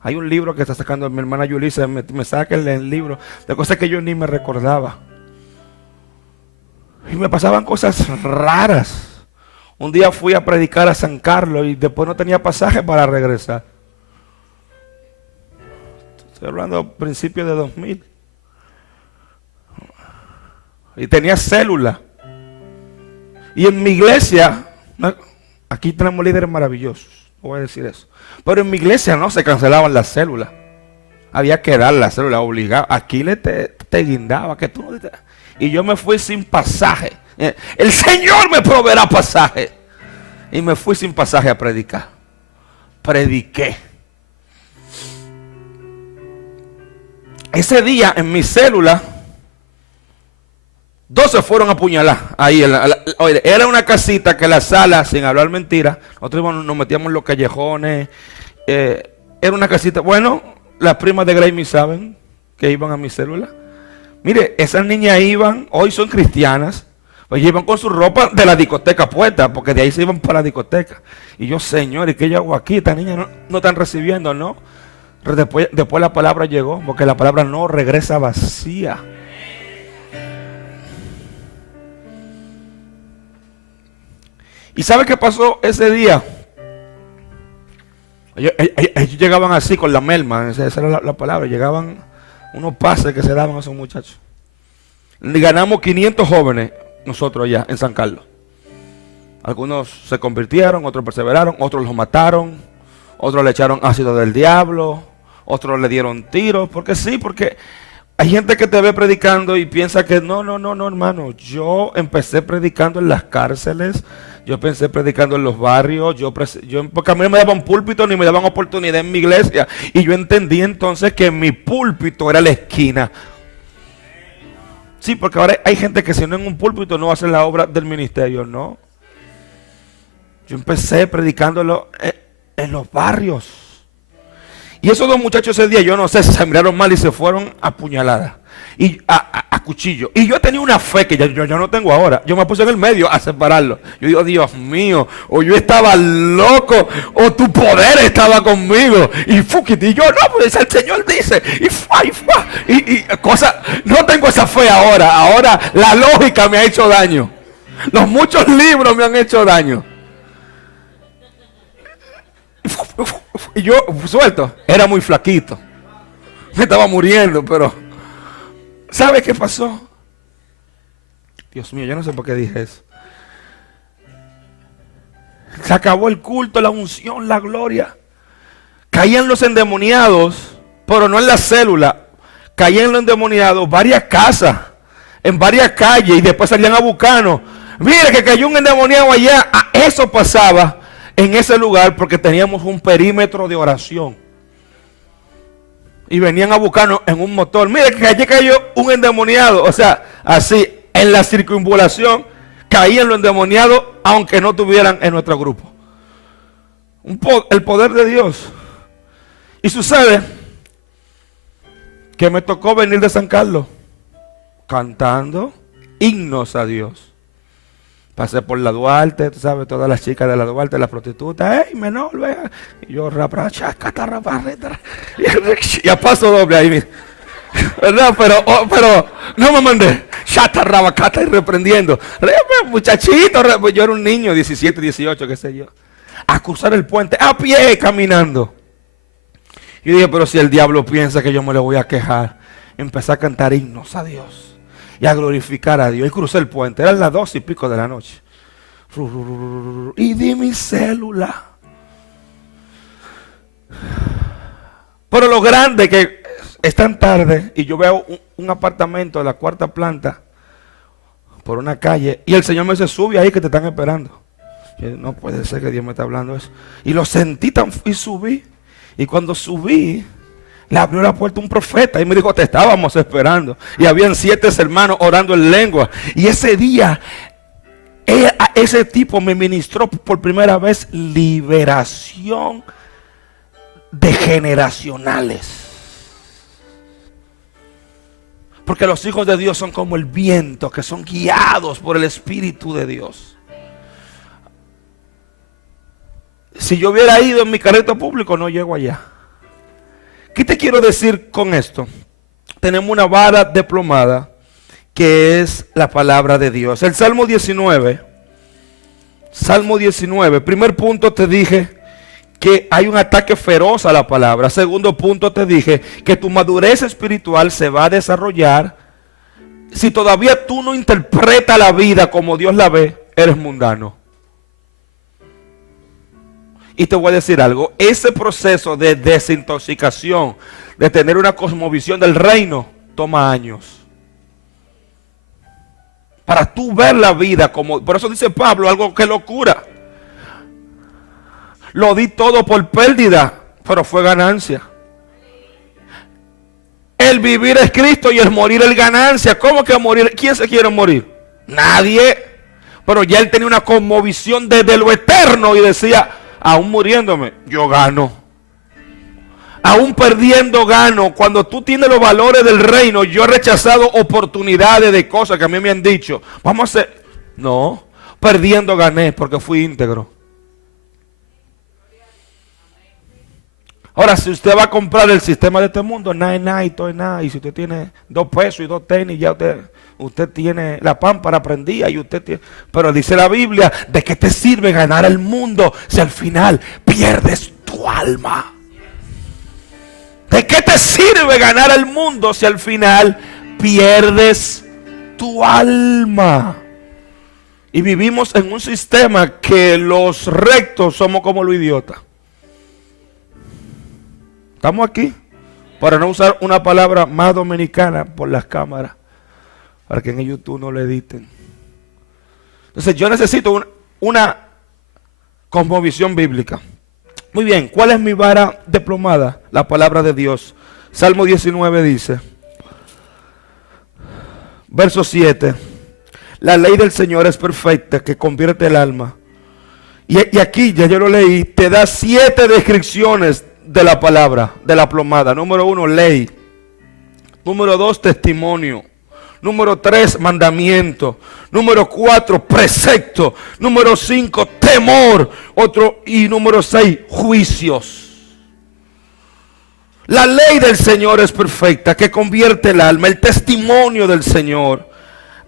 Hay un libro que está sacando mi hermana Yulisa, me saca el libro de cosas que yo ni me recordaba. Y me pasaban cosas raras. Un día fui a predicar a San Carlos y después no tenía pasaje para regresar. Estoy hablando a principios de 2000. Y tenía célula. Y en mi iglesia, aquí tenemos líderes maravillosos. Voy a decir eso. Pero en mi iglesia no se cancelaban las células. Había que dar la célula obligada. Aquí te guindaba que tú no te... Y yo me fui sin pasaje. El Señor me proveerá pasaje. Y me fui sin pasaje a predicar. Prediqué. Ese día en mi célula, 12 fueron a apuñalar. Ahí, oye, era una casita que la sala, sin hablar mentira, nosotros nos metíamos en los callejones. Era una casita. Bueno, las primas de Grammy saben que iban a mi célula. Mire, esas niñas iban, hoy son cristianas, Oye, iban con su ropa de la discoteca puesta, porque de ahí se iban para la discoteca. Y yo, Señor, ¿y qué yo hago aquí? Esta niña no están recibiendo, ¿no? Pero después la palabra llegó, porque la palabra no regresa vacía. ¿Y sabe qué pasó ese día? Ellos llegaban así con la melma, esa era la palabra. Llegaban unos pases que se daban a esos muchachos. Ganamos 500 jóvenes nosotros allá en San Carlos. Algunos se convirtieron, otros perseveraron, otros los mataron, otros le echaron ácido del diablo, otros le dieron tiros, porque sí, porque hay gente que te ve predicando y piensa que no, hermano. Yo empecé predicando en las cárceles, yo empecé predicando en los barrios, porque a mí no me daban púlpito ni me daban oportunidad en mi iglesia. Y yo entendí entonces que mi púlpito era la esquina. Sí, porque ahora hay gente que si no en un púlpito no hace la obra del ministerio, ¿no? Yo empecé predicándolo en los barrios. Y esos dos muchachos ese día, yo no sé, se miraron mal y se fueron a puñaladas. Y a cuchillo. Y yo tenía una fe que yo no tengo ahora. Yo me puse en el medio a separarlo. Yo digo, Dios mío, o yo estaba loco, o tu poder estaba conmigo. Y yo no, pues el Señor dice. Y cosas, no tengo esa fe ahora. Ahora la lógica me ha hecho daño. Los muchos libros me han hecho daño. Y yo suelto, era muy flaquito, me estaba muriendo, pero ¿sabe qué pasó? Dios mío, yo no sé por qué dije eso. Se acabó el culto, la unción, la gloria. Caían los endemoniados, pero no en la célula. Caían los endemoniados, varias casas, en varias calles, y después salían a buscarnos. Mire que cayó un endemoniado allá. Eso pasaba en ese lugar porque teníamos un perímetro de oración. Y venían a buscarnos en un motor. Mire que allí cayó un endemoniado. O sea, así, en la circunvalación caían los endemoniados aunque no estuvieran en nuestro grupo. El poder de Dios. Y sucede que me tocó venir de San Carlos cantando himnos a Dios. Pasé por la Duarte, tú sabes, todas las chicas de la Duarte, las prostitutas, ¡ey, menor, vea! Y yo, y a paso doble ahí, mira. ¿Verdad? Pero no me mandé. Chatarrabacata y reprendiendo. Muchachito, yo era un niño, 17, 18, qué sé yo. A cruzar el puente, a pie, caminando. Yo dije, pero si el diablo piensa que yo me le voy a quejar. Empecé a cantar himnos a Dios y a glorificar a Dios. Y crucé el puente, eran las 2 y pico de la noche. Y di mi célula. Pero lo grande que es tan tarde y yo veo un apartamento de la 4ª planta por una calle y el Señor me dice, sube ahí que te están esperando. Yo, no puede ser que Dios me está hablando eso. Y lo sentí y subí. Y cuando subí, le abrió la puerta un profeta y me dijo, te estábamos esperando. Y habían 7 hermanos orando en lengua. Y ese día, ese tipo me ministró por primera vez liberación de generacionales. Porque los hijos de Dios son como el viento, que son guiados por el Espíritu de Dios. Si yo hubiera ido en mi carrito público, no llego allá. ¿Qué te quiero decir con esto? Tenemos una vara desplomada que es la palabra de Dios. El Salmo 19, primer punto te dije que hay un ataque feroz a la palabra. Segundo punto te dije que tu madurez espiritual se va a desarrollar si todavía tú no interpretas la vida como Dios la ve, eres mundano. Y te voy a decir algo, ese proceso de desintoxicación, de tener una cosmovisión del reino, toma años. Para tú ver la vida como, por eso dice Pablo, algo que locura. Lo di todo por pérdida, pero fue ganancia. El vivir es Cristo y el morir es ganancia. ¿Cómo que morir? ¿Quién se quiere morir? Nadie. Pero ya él tenía una cosmovisión desde lo eterno y decía, aún muriéndome, yo gano. Aún perdiendo, gano. Cuando tú tienes los valores del reino, yo he rechazado oportunidades de cosas que a mí me han dicho. Vamos a hacer, No, perdiendo gané porque fui íntegro. Ahora, si usted va a comprar el sistema de este mundo, nada es nada y todo es nada. Y si usted tiene 2 pesos y 2 tenis, ya usted tiene la pámpara prendida y usted tiene... Pero dice la Biblia, ¿de qué te sirve ganar el mundo si al final pierdes tu alma? ¿De qué te sirve ganar el mundo si al final pierdes tu alma? Y vivimos en un sistema que los rectos somos como los idiotas. Estamos aquí para no usar una palabra más dominicana por las cámaras, para que en YouTube no lo editen. Entonces yo necesito una cosmovisión bíblica. Muy bien, ¿cuál es mi vara de plomada? La palabra de Dios. Salmo 19 dice, verso 7, la ley del Señor es perfecta, que convierte el alma. Y aquí, ya yo lo leí, te da 7 descripciones de la palabra, de la plomada. Número 1, ley. Número 2, testimonio. Número 3, mandamiento. Número 4, precepto. Número 5, temor. Y número 6, juicios. La ley del Señor es perfecta, que convierte el alma. El testimonio del Señor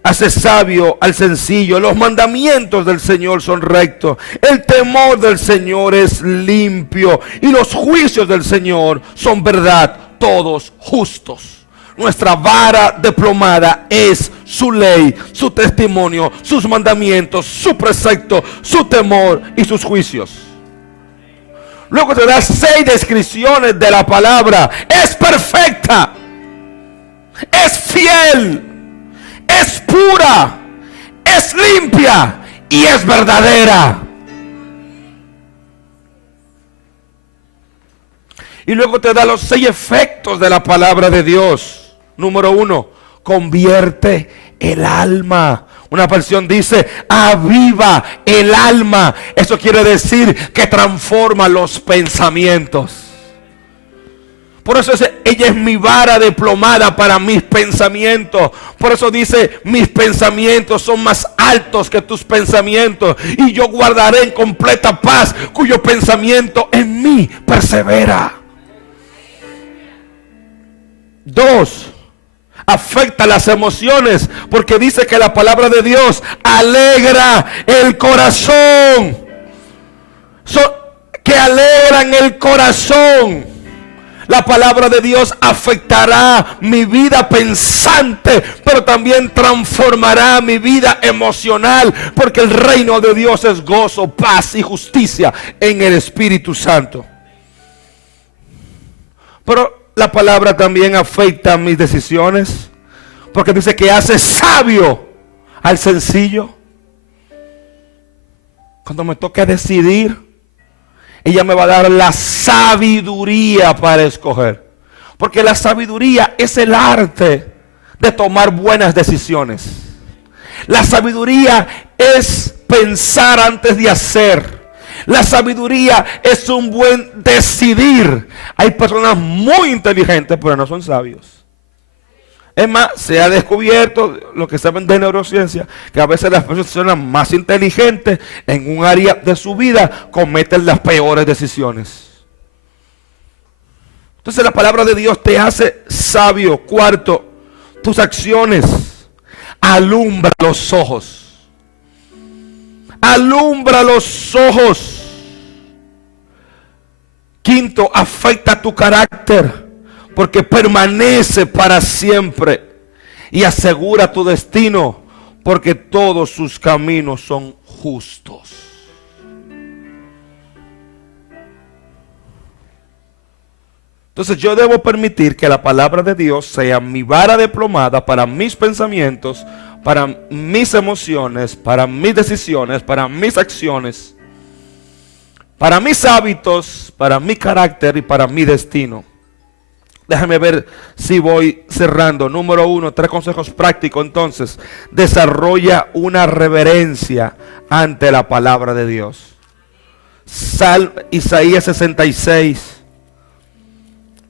hace sabio al sencillo. Los mandamientos del Señor son rectos. El temor del Señor es limpio. Y los juicios del Señor son verdad, todos justos. Nuestra vara de plomada es su ley, su testimonio, sus mandamientos, su precepto, su temor y sus juicios. Luego te da 6 descripciones de la palabra. Es perfecta, es fiel, es pura, es limpia y es verdadera. Y luego te da los 6 efectos de la palabra de Dios. Número 1, convierte el alma. Una versión dice, aviva el alma. Eso quiere decir que transforma los pensamientos. Por eso ella es mi vara de plomada para mis pensamientos. Por eso dice, mis pensamientos son más altos que tus pensamientos. Y yo guardaré en completa paz cuyo pensamiento en mí persevera. 2, afecta las emociones, porque dice que la palabra de Dios alegra el corazón. Que alegran el corazón. La palabra de Dios afectará mi vida pensante, pero también transformará mi vida emocional, porque el reino de Dios es gozo, paz y justicia en el Espíritu Santo. Pero la palabra también afecta mis decisiones, porque dice que hace sabio al sencillo. Cuando me toque decidir, ella me va a dar la sabiduría para escoger. Porque la sabiduría es el arte de tomar buenas decisiones. La sabiduría es pensar antes de hacer. La sabiduría es un buen decidir. Hay personas muy inteligentes, pero no son sabios. Es más, se ha descubierto, lo que saben de neurociencia, que a veces las personas más inteligentes en un área de su vida cometen las peores decisiones. Entonces la palabra de Dios te hace sabio. 4, tus acciones alumbra los ojos. Alumbra los ojos. 5, afecta tu carácter, porque permanece para siempre. Y asegura tu destino, porque todos sus caminos son justos. Entonces yo debo permitir que la palabra de Dios sea mi vara de plomada para mis pensamientos, para mis emociones, para mis decisiones, para mis acciones, para mis hábitos, para mi carácter y para mi destino. Déjame ver si voy cerrando. Número 1, 3 consejos prácticos. Entonces, desarrolla una reverencia ante la palabra de Dios. Isaías 66,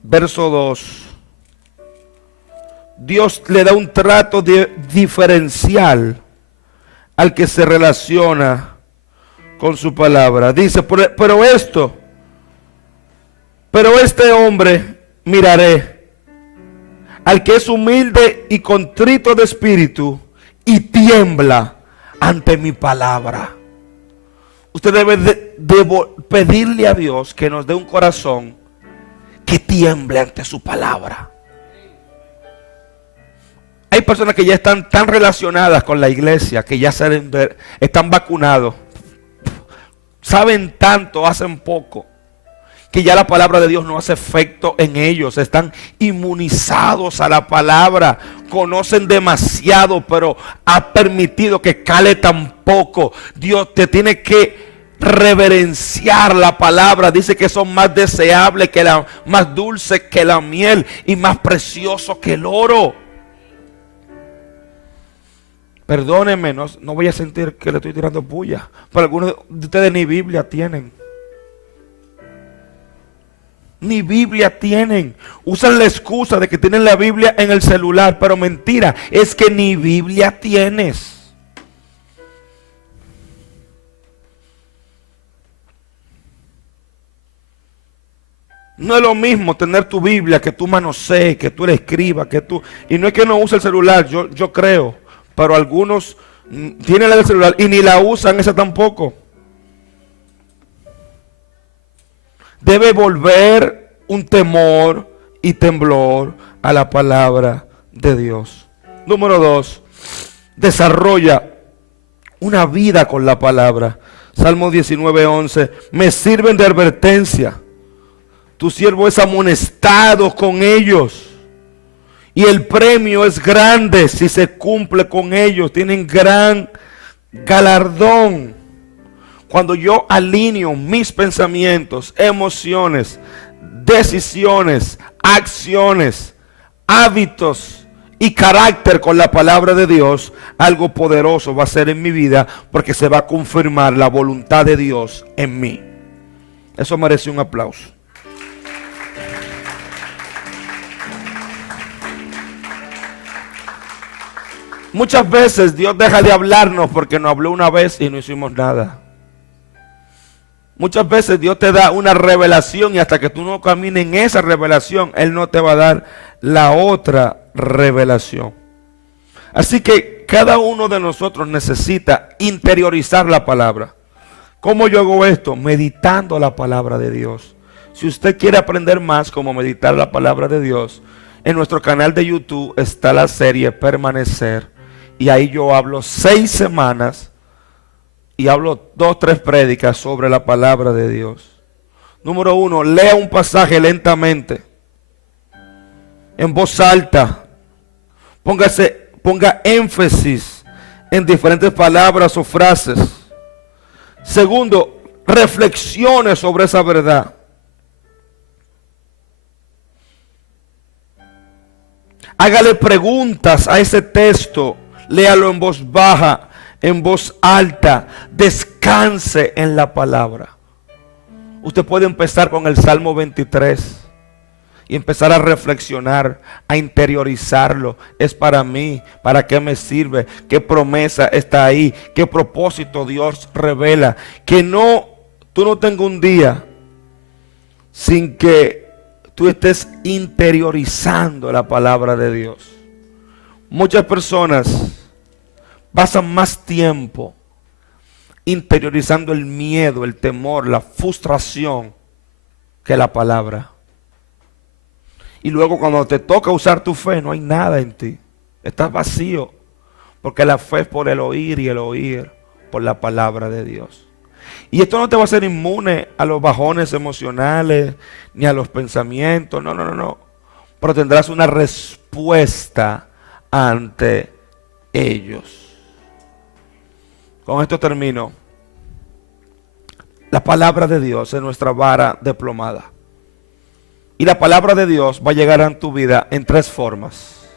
verso 2. Dios le da un trato diferencial al que se relaciona con su palabra. Dice, pero este hombre miraré, al que es humilde y contrito de espíritu y tiembla ante mi palabra. Usted debe de pedirle a Dios que nos dé un corazón que tiemble ante su palabra. Hay personas que ya están tan relacionadas con la iglesia que ya están vacunados. Saben tanto, hacen poco, que ya la palabra de Dios no hace efecto en ellos. Están inmunizados a la palabra. Conocen demasiado, pero ha permitido que cale tan poco. Dios te tiene que reverenciar la palabra. Dice que son más deseables que más dulces que la miel y más preciosos que el oro. Perdónenme, no voy a sentir que le estoy tirando puya, pero algunos de ustedes ni Biblia tienen. Ni Biblia tienen. Usan la excusa de que tienen la Biblia en el celular, pero mentira, es que ni Biblia tienes. No es lo mismo tener tu Biblia, que tú manosees, que tú la escribas, y no es que no use el celular, yo creo. Pero algunos tienen la del celular y ni la usan esa tampoco. Debe volver un temor y temblor a la palabra de Dios. Número 2, desarrolla una vida con la palabra. Salmo 19:11, me sirven de advertencia. Tu siervo es amonestado con ellos. Y el premio es grande si se cumple con ellos. Tienen gran galardón. Cuando yo alineo mis pensamientos, emociones, decisiones, acciones, hábitos y carácter con la palabra de Dios, algo poderoso va a ser en mi vida, porque se va a confirmar la voluntad de Dios en mí. Eso merece un aplauso. Muchas veces Dios deja de hablarnos porque nos habló una vez y no hicimos nada. Muchas veces Dios te da una revelación y hasta que tú no camines en esa revelación, Él no te va a dar la otra revelación. Así que cada uno de nosotros necesita interiorizar la palabra. ¿Cómo yo hago esto? Meditando la palabra de Dios. Si usted quiere aprender más cómo meditar la palabra de Dios, en nuestro canal de YouTube está la serie Permanecer. Y ahí yo hablo 6 semanas y hablo 2, 3 prédicas sobre la palabra de Dios. Número 1, lea un pasaje lentamente, en voz alta. Ponga énfasis en diferentes palabras o frases. Segundo, reflexione sobre esa verdad. Hágale preguntas a ese texto. Léalo en voz baja, en voz alta. Descanse en la palabra. Usted puede empezar con el Salmo 23 y empezar a reflexionar, a interiorizarlo. Es para mí, ¿para qué me sirve? ¿Qué promesa está ahí? ¿Qué propósito Dios revela? Que tú no tengas un día sin que tú estés interiorizando la palabra de Dios. Muchas personas pasan más tiempo interiorizando el miedo, el temor, la frustración que la palabra. Y luego cuando te toca usar tu fe, no hay nada en ti. Estás vacío, porque la fe es por el oír y el oír por la palabra de Dios. Y esto no te va a hacer inmune a los bajones emocionales ni a los pensamientos. No. Pero tendrás una respuesta ante ellos. Con esto termino. La palabra de Dios es nuestra vara de plomada. Y la palabra de Dios va a llegar a tu vida en 3 formas.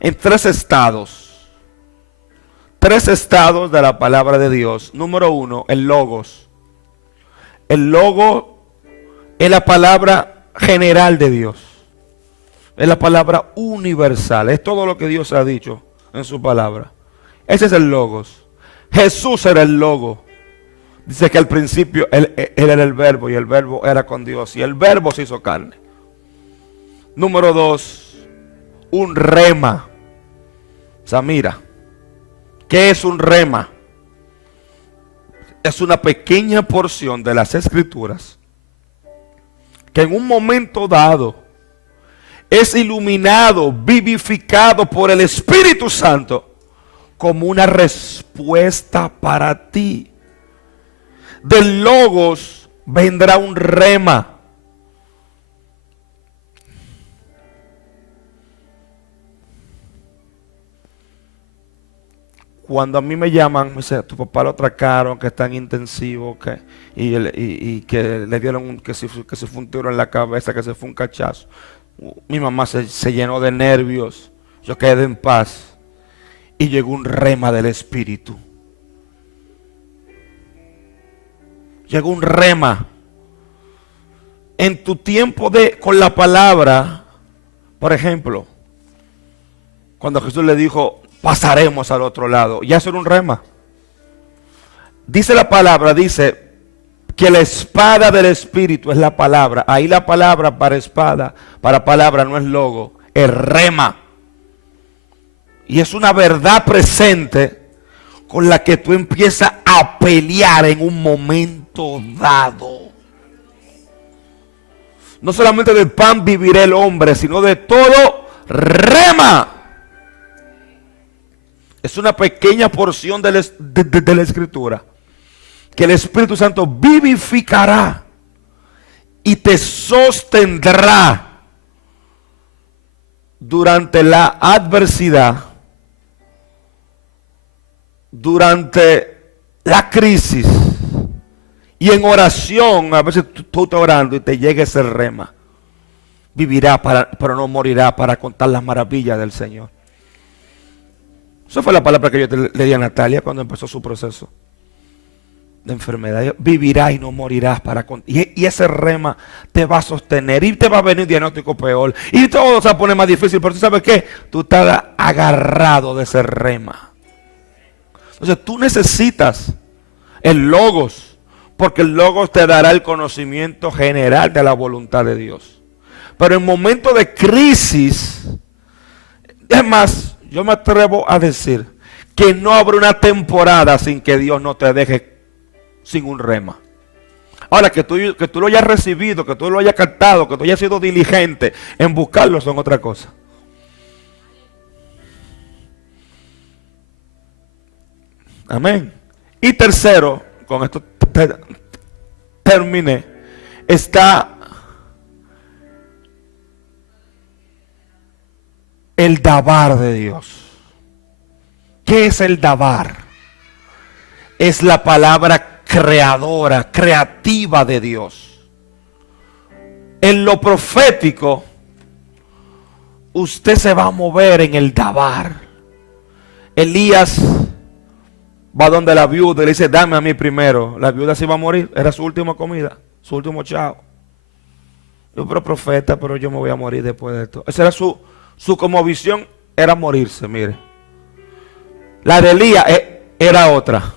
En 3 estados. 3 estados de la palabra de Dios. Número 1, el logos. El logo es la palabra general de Dios. Es la palabra universal. Es todo lo que Dios ha dicho en su palabra. Ese es el logos. Jesús era el logo. Dice que al principio él era el verbo y el verbo era con Dios y el verbo se hizo carne. Número 2, un rema. O sea, mira, ¿qué es un rema? Es una pequeña porción de las Escrituras que en un momento dado es iluminado, vivificado por el Espíritu Santo como una respuesta para ti. Del logos vendrá un rema. Cuando a mí me llaman, me dicen, tu papá lo atracaron, que está en intensivo, y que le dieron que se fue un tiro en la cabeza, que se fue un cachazo. Mi mamá se llenó de nervios, yo quedé en paz y llegó un rema del Espíritu. Llegó un rema. En tu tiempo con la palabra, por ejemplo, cuando Jesús le dijo, pasaremos al otro lado, ya eso era un rema. Dice la palabra, dice que la espada del Espíritu es la palabra. Ahí la palabra para espada, para palabra no es logo, es rema. Y es una verdad presente con la que tú empiezas a pelear en un momento dado. No solamente del pan vivirá el hombre, sino de todo rema. Es una pequeña porción de la Escritura que el Espíritu Santo vivificará y te sostendrá durante la adversidad, durante la crisis. Y en oración, a veces tú estás orando y te llega ese rema. Vivirá, pero no morirá, para contar las maravillas del Señor. Esa fue la palabra que yo le di a Natalia cuando empezó su proceso de enfermedad. Vivirá y no morirás para contar. Y ese rema te va a sostener y te va a venir un diagnóstico peor. Y todo se va a poner más difícil, pero tú sabes qué, tú estás agarrado de ese rema. Entonces tú necesitas el logos, porque el logos te dará el conocimiento general de la voluntad de Dios. Pero en momentos de crisis, es más, yo me atrevo a decir que no habrá una temporada sin que Dios no te deje sin un rema. Ahora, que tú lo hayas recibido, que tú lo hayas captado, que tú hayas sido diligente en buscarlo, son otra cosa. Amén. Y tercero, con esto terminé, está el dabar de Dios. ¿Qué es el dabar? Es la palabra creadora, creativa de Dios. En lo profético, usted se va a mover en el dabar. Elías va donde la viuda y le dice, dame a mí primero. La viuda se iba a morir, era su última comida, su último chao. Yo, pero profeta, pero yo me voy a morir después de esto. Esa era su como visión, era morirse, mire. La de Elías era otra.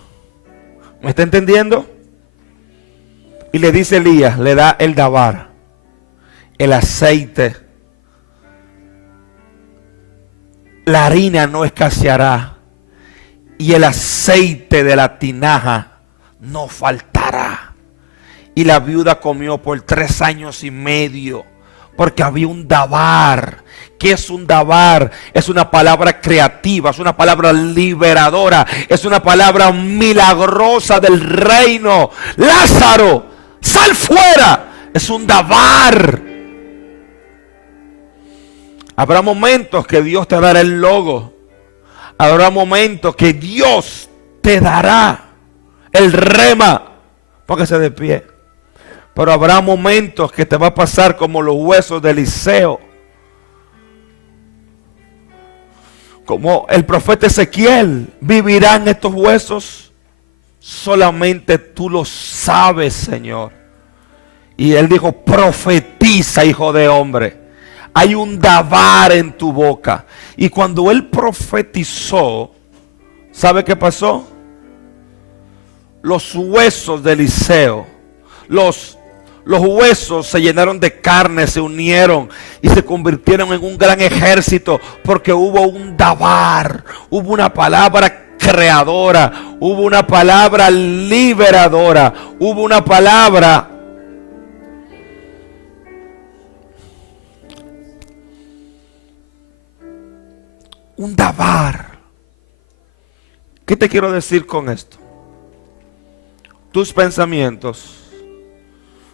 ¿Me está entendiendo? Y le dice Elías, le da el dabar, el aceite. La harina no escaseará y el aceite de la tinaja no faltará. Y la viuda comió por 3 años y medio, porque había un dabar. ¿Qué es un dabar? Es una palabra creativa, es una palabra liberadora, es una palabra milagrosa del reino. Lázaro, sal fuera. Es un dabar. Habrá momentos que Dios te dará el logo. Habrá momentos que Dios te dará el rema. Póngase de pie. Pero habrá momentos que te va a pasar como los huesos de Eliseo. Como el profeta Ezequiel, ¿vivirán estos huesos? Solamente tú lo sabes, Señor. Y él dijo, profetiza, hijo de hombre. Hay un dabar en tu boca. Y cuando él profetizó, ¿sabe qué pasó? los huesos de Eliseo, los huesos se llenaron de carne, se unieron y se convirtieron en un gran ejército, porque hubo un dabar, hubo una palabra creadora, hubo una palabra liberadora, hubo una palabra un dabar. ¿Qué te quiero decir con esto? Tus pensamientos,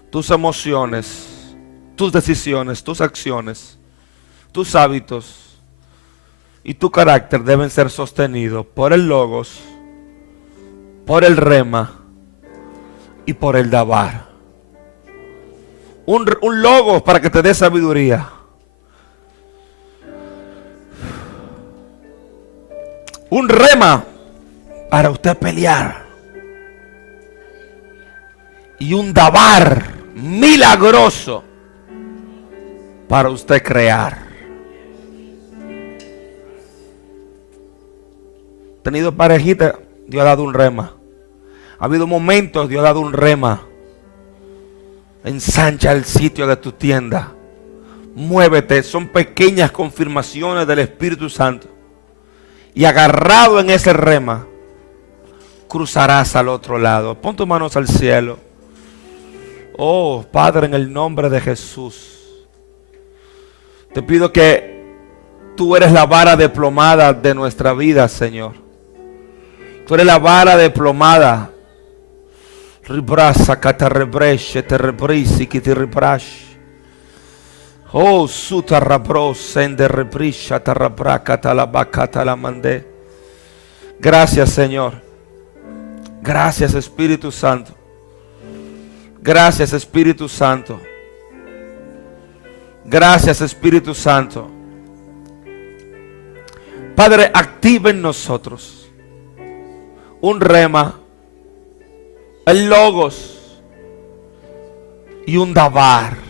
tus emociones, tus decisiones, tus acciones, tus hábitos y tu carácter deben ser sostenidos por el logos, por el rema y por el dabar. Un logos para que te dé sabiduría. Un rema para usted pelear. Y un dabar milagroso para usted crear. Ha tenido parejita, Dios ha dado un rema. Ha habido momentos, Dios ha dado un rema. Ensancha el sitio de tu tienda. Muévete, son pequeñas confirmaciones del Espíritu Santo. Y agarrado en ese rema, cruzarás al otro lado. Pon tus manos al cielo. Oh, Padre, en el nombre de Jesús, te pido que tú eres la vara desplomada de nuestra vida, Señor. Tú eres la vara desplomada. Ribrasa, catarrebreche, te rebrisi, que te rebrash. Oh, suta rabros, sende rebrisha, tarrabraca, talabacata, la mandé. Gracias, Señor. Gracias, Espíritu Santo. Gracias, Espíritu Santo. Gracias, Espíritu Santo. Padre, activa en nosotros un rema, el logos y un dabar.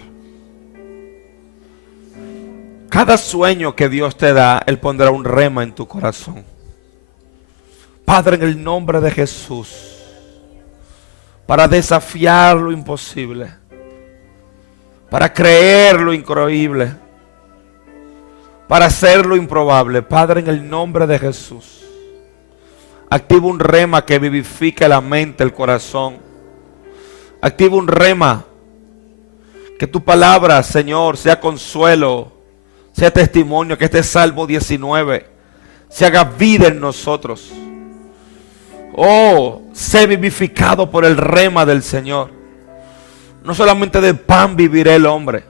Cada sueño que Dios te da, Él pondrá un rema en tu corazón. Padre, en el nombre de Jesús, para desafiar lo imposible, para creer lo increíble, para hacer lo improbable. Padre, en el nombre de Jesús, activa un rema que vivifique la mente, el corazón. Activa un rema, que tu palabra, Señor, sea consuelo, sea testimonio, que este Salmo 19 se haga vida en nosotros. Oh, sé vivificado por el rema del Señor. No solamente de pan vivirá el hombre,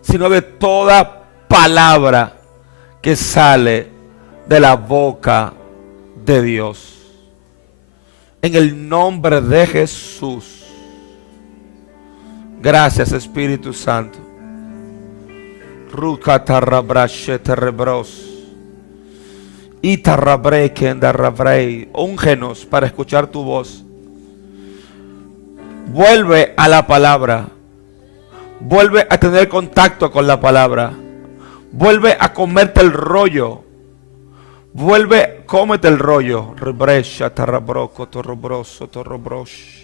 sino de toda palabra que sale de la boca de Dios. En el nombre de Jesús. Gracias, Espíritu Santo. Úngenos para escuchar tu voz. Vuelve a la palabra. Vuelve a tener contacto con la palabra. Vuelve a comerte el rollo. Vuelve, cómete el rollo. Rebresha, tarrabroco, torrobroso, torrobrosh.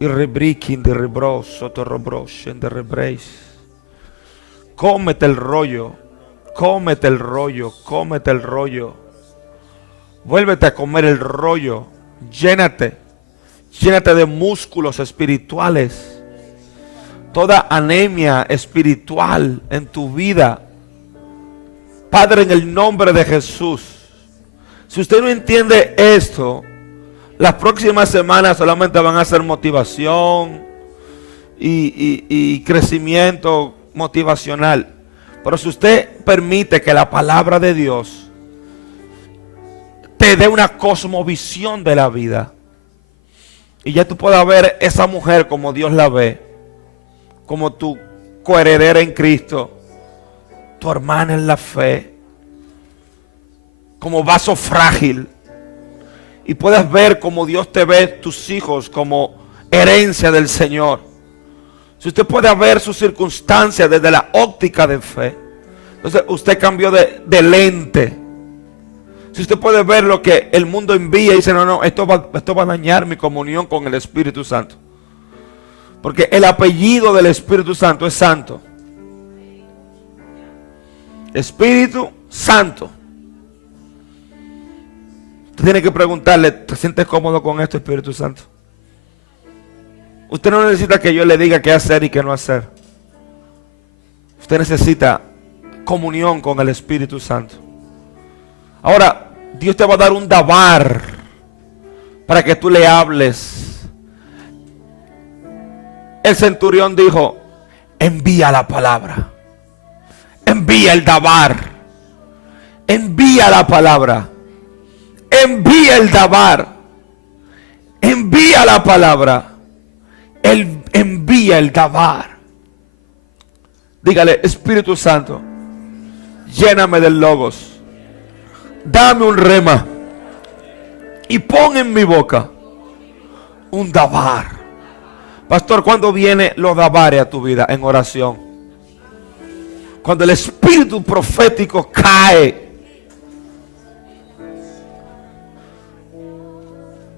Y rebriquin de rebroso, torrobrosh, en de rebreis. Cómete el rollo, cómete el rollo, cómete el rollo. Vuélvete a comer el rollo. Llénate de músculos espirituales. Toda anemia espiritual en tu vida, Padre, en el nombre de Jesús. Si usted no entiende esto, las próximas semanas solamente van a ser motivación y crecimiento motivacional. Pero si usted permite que la palabra de Dios te dé una cosmovisión de la vida, y ya tú puedas ver esa mujer como Dios la ve, como tu coheredera en Cristo, tu hermana en la fe, como vaso frágil, y puedas ver como Dios te ve, tus hijos, como herencia del Señor. Si usted puede ver sus circunstancias desde la óptica de fe, entonces usted cambió de lente. Si usted puede ver lo que el mundo envía y dice, no, esto va a dañar mi comunión con el Espíritu Santo. Porque el apellido del Espíritu Santo es santo. Espíritu Santo. Usted tiene que preguntarle, ¿te sientes cómodo con esto, Espíritu Santo? Usted no necesita que yo le diga qué hacer y qué no hacer. Usted necesita comunión con el Espíritu Santo. Ahora, Dios te va a dar un dabar para que tú le hables. El centurión dijo, envía la palabra. Envía el dabar. Envía la palabra. Envía el dabar. Envía la palabra. Él envía el dabar. Dígale, Espíritu Santo, lléname del logos. Dame un rema. Y pon en mi boca un dabar. Pastor, ¿cuándo viene los dabares a tu vida? En oración. Cuando el espíritu profético cae.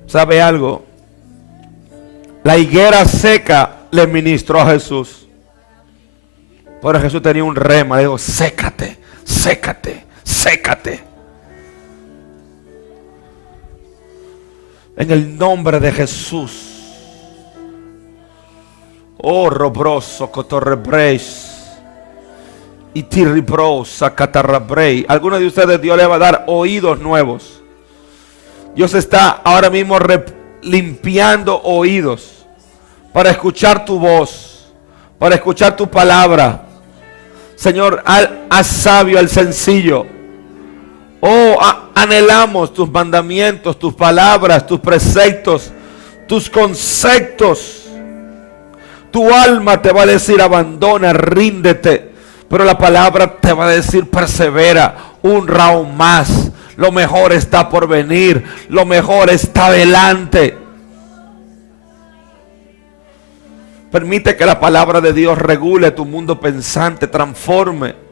¿Sabe algo? La higuera seca le ministró a Jesús. Pero Jesús tenía un rema. Le dijo, sécate, sécate, sécate. En el nombre de Jesús. Oh, robroso, cotorrebreis. Y tiribrosa, catarrabrei. Algunos de ustedes Dios le va a dar oídos nuevos. Dios está ahora mismo limpiando oídos. Para escuchar tu voz. Para escuchar tu palabra. Señor, haz sabio al sencillo. Oh, anhelamos tus mandamientos, tus palabras, tus preceptos, tus conceptos. Tu alma te va a decir abandona, ríndete. Pero la palabra te va a decir persevera, un round más. Lo mejor está por venir, lo mejor está delante. Permite que la palabra de Dios regule tu mundo pensante, transforme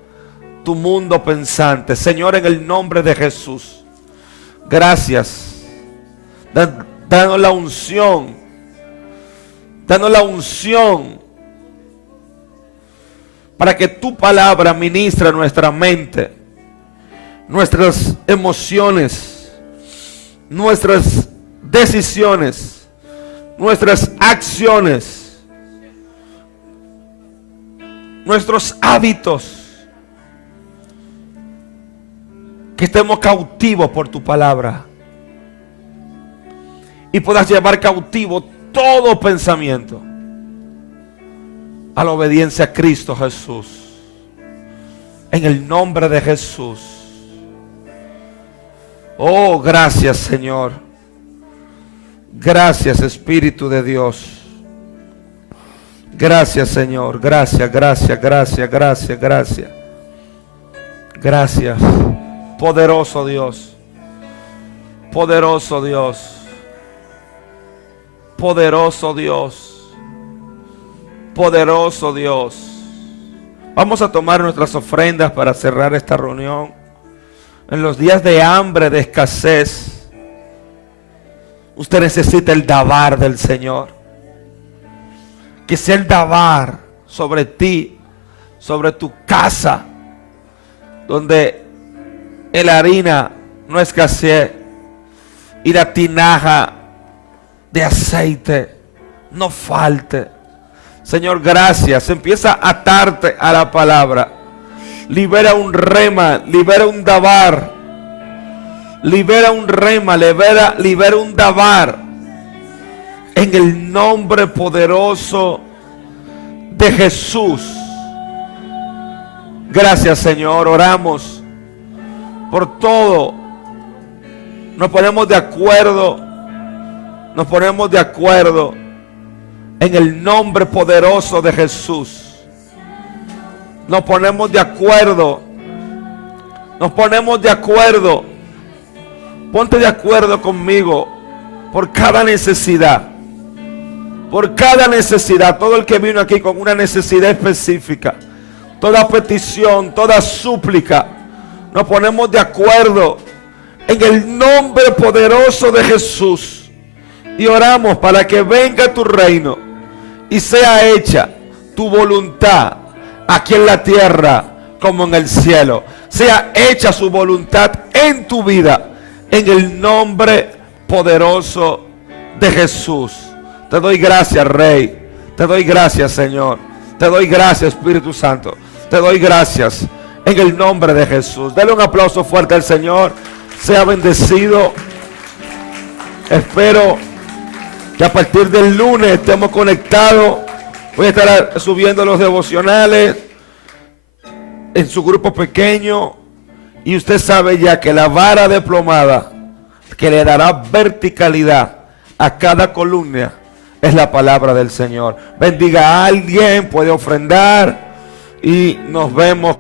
tu mundo pensante. Señor, en el nombre de Jesús, gracias. Danos la unción. Danos la unción para que tu palabra ministre nuestra mente, nuestras emociones, nuestras decisiones, nuestras acciones, nuestros hábitos. Que estemos cautivos por tu palabra. Y puedas llevar cautivo todo pensamiento a la obediencia a Cristo Jesús. En el nombre de Jesús. Oh, gracias, Señor. Gracias, Espíritu de Dios. Gracias, Señor. Gracias, gracias, gracias, gracias, gracias. Gracias. Poderoso Dios. Poderoso Dios. Poderoso Dios. Poderoso Dios. Vamos a tomar nuestras ofrendas para cerrar esta reunión. En los días de hambre, de escasez, usted necesita el dabar del Señor. Que sea el dabar sobre ti, sobre tu casa, donde la harina no escasee y la tinaja de aceite no falte. Señor, gracias. Empieza a atarte a la palabra. Libera un rema, libera un dabar. Libera un rema, libera un dabar. En el nombre poderoso de Jesús. Gracias, Señor. Oramos por todo. Nos ponemos de acuerdo. Nos ponemos de acuerdo en el nombre poderoso de Jesús. Nos ponemos de acuerdo. Nos ponemos de acuerdo. Ponte de acuerdo conmigo por cada necesidad. Por cada necesidad. Todo el que vino aquí con una necesidad específica. Toda petición, toda súplica. Nos ponemos de acuerdo en el nombre poderoso de Jesús. Y oramos para que venga tu reino y sea hecha tu voluntad aquí en la tierra como en el cielo. Sea hecha su voluntad en tu vida, en el nombre poderoso de Jesús. Te doy gracias, Rey. Te doy gracias, Señor. Te doy gracias, Espíritu Santo. Te doy gracias en el nombre de Jesús. Dale un aplauso fuerte al Señor. Sea bendecido. Espero que a partir del lunes estemos conectados. Voy a estar subiendo los devocionales en su grupo pequeño. Y usted sabe ya que la vara desplomada que le dará verticalidad a cada columna es la palabra del Señor. Bendiga a alguien, puede ofrendar y nos vemos.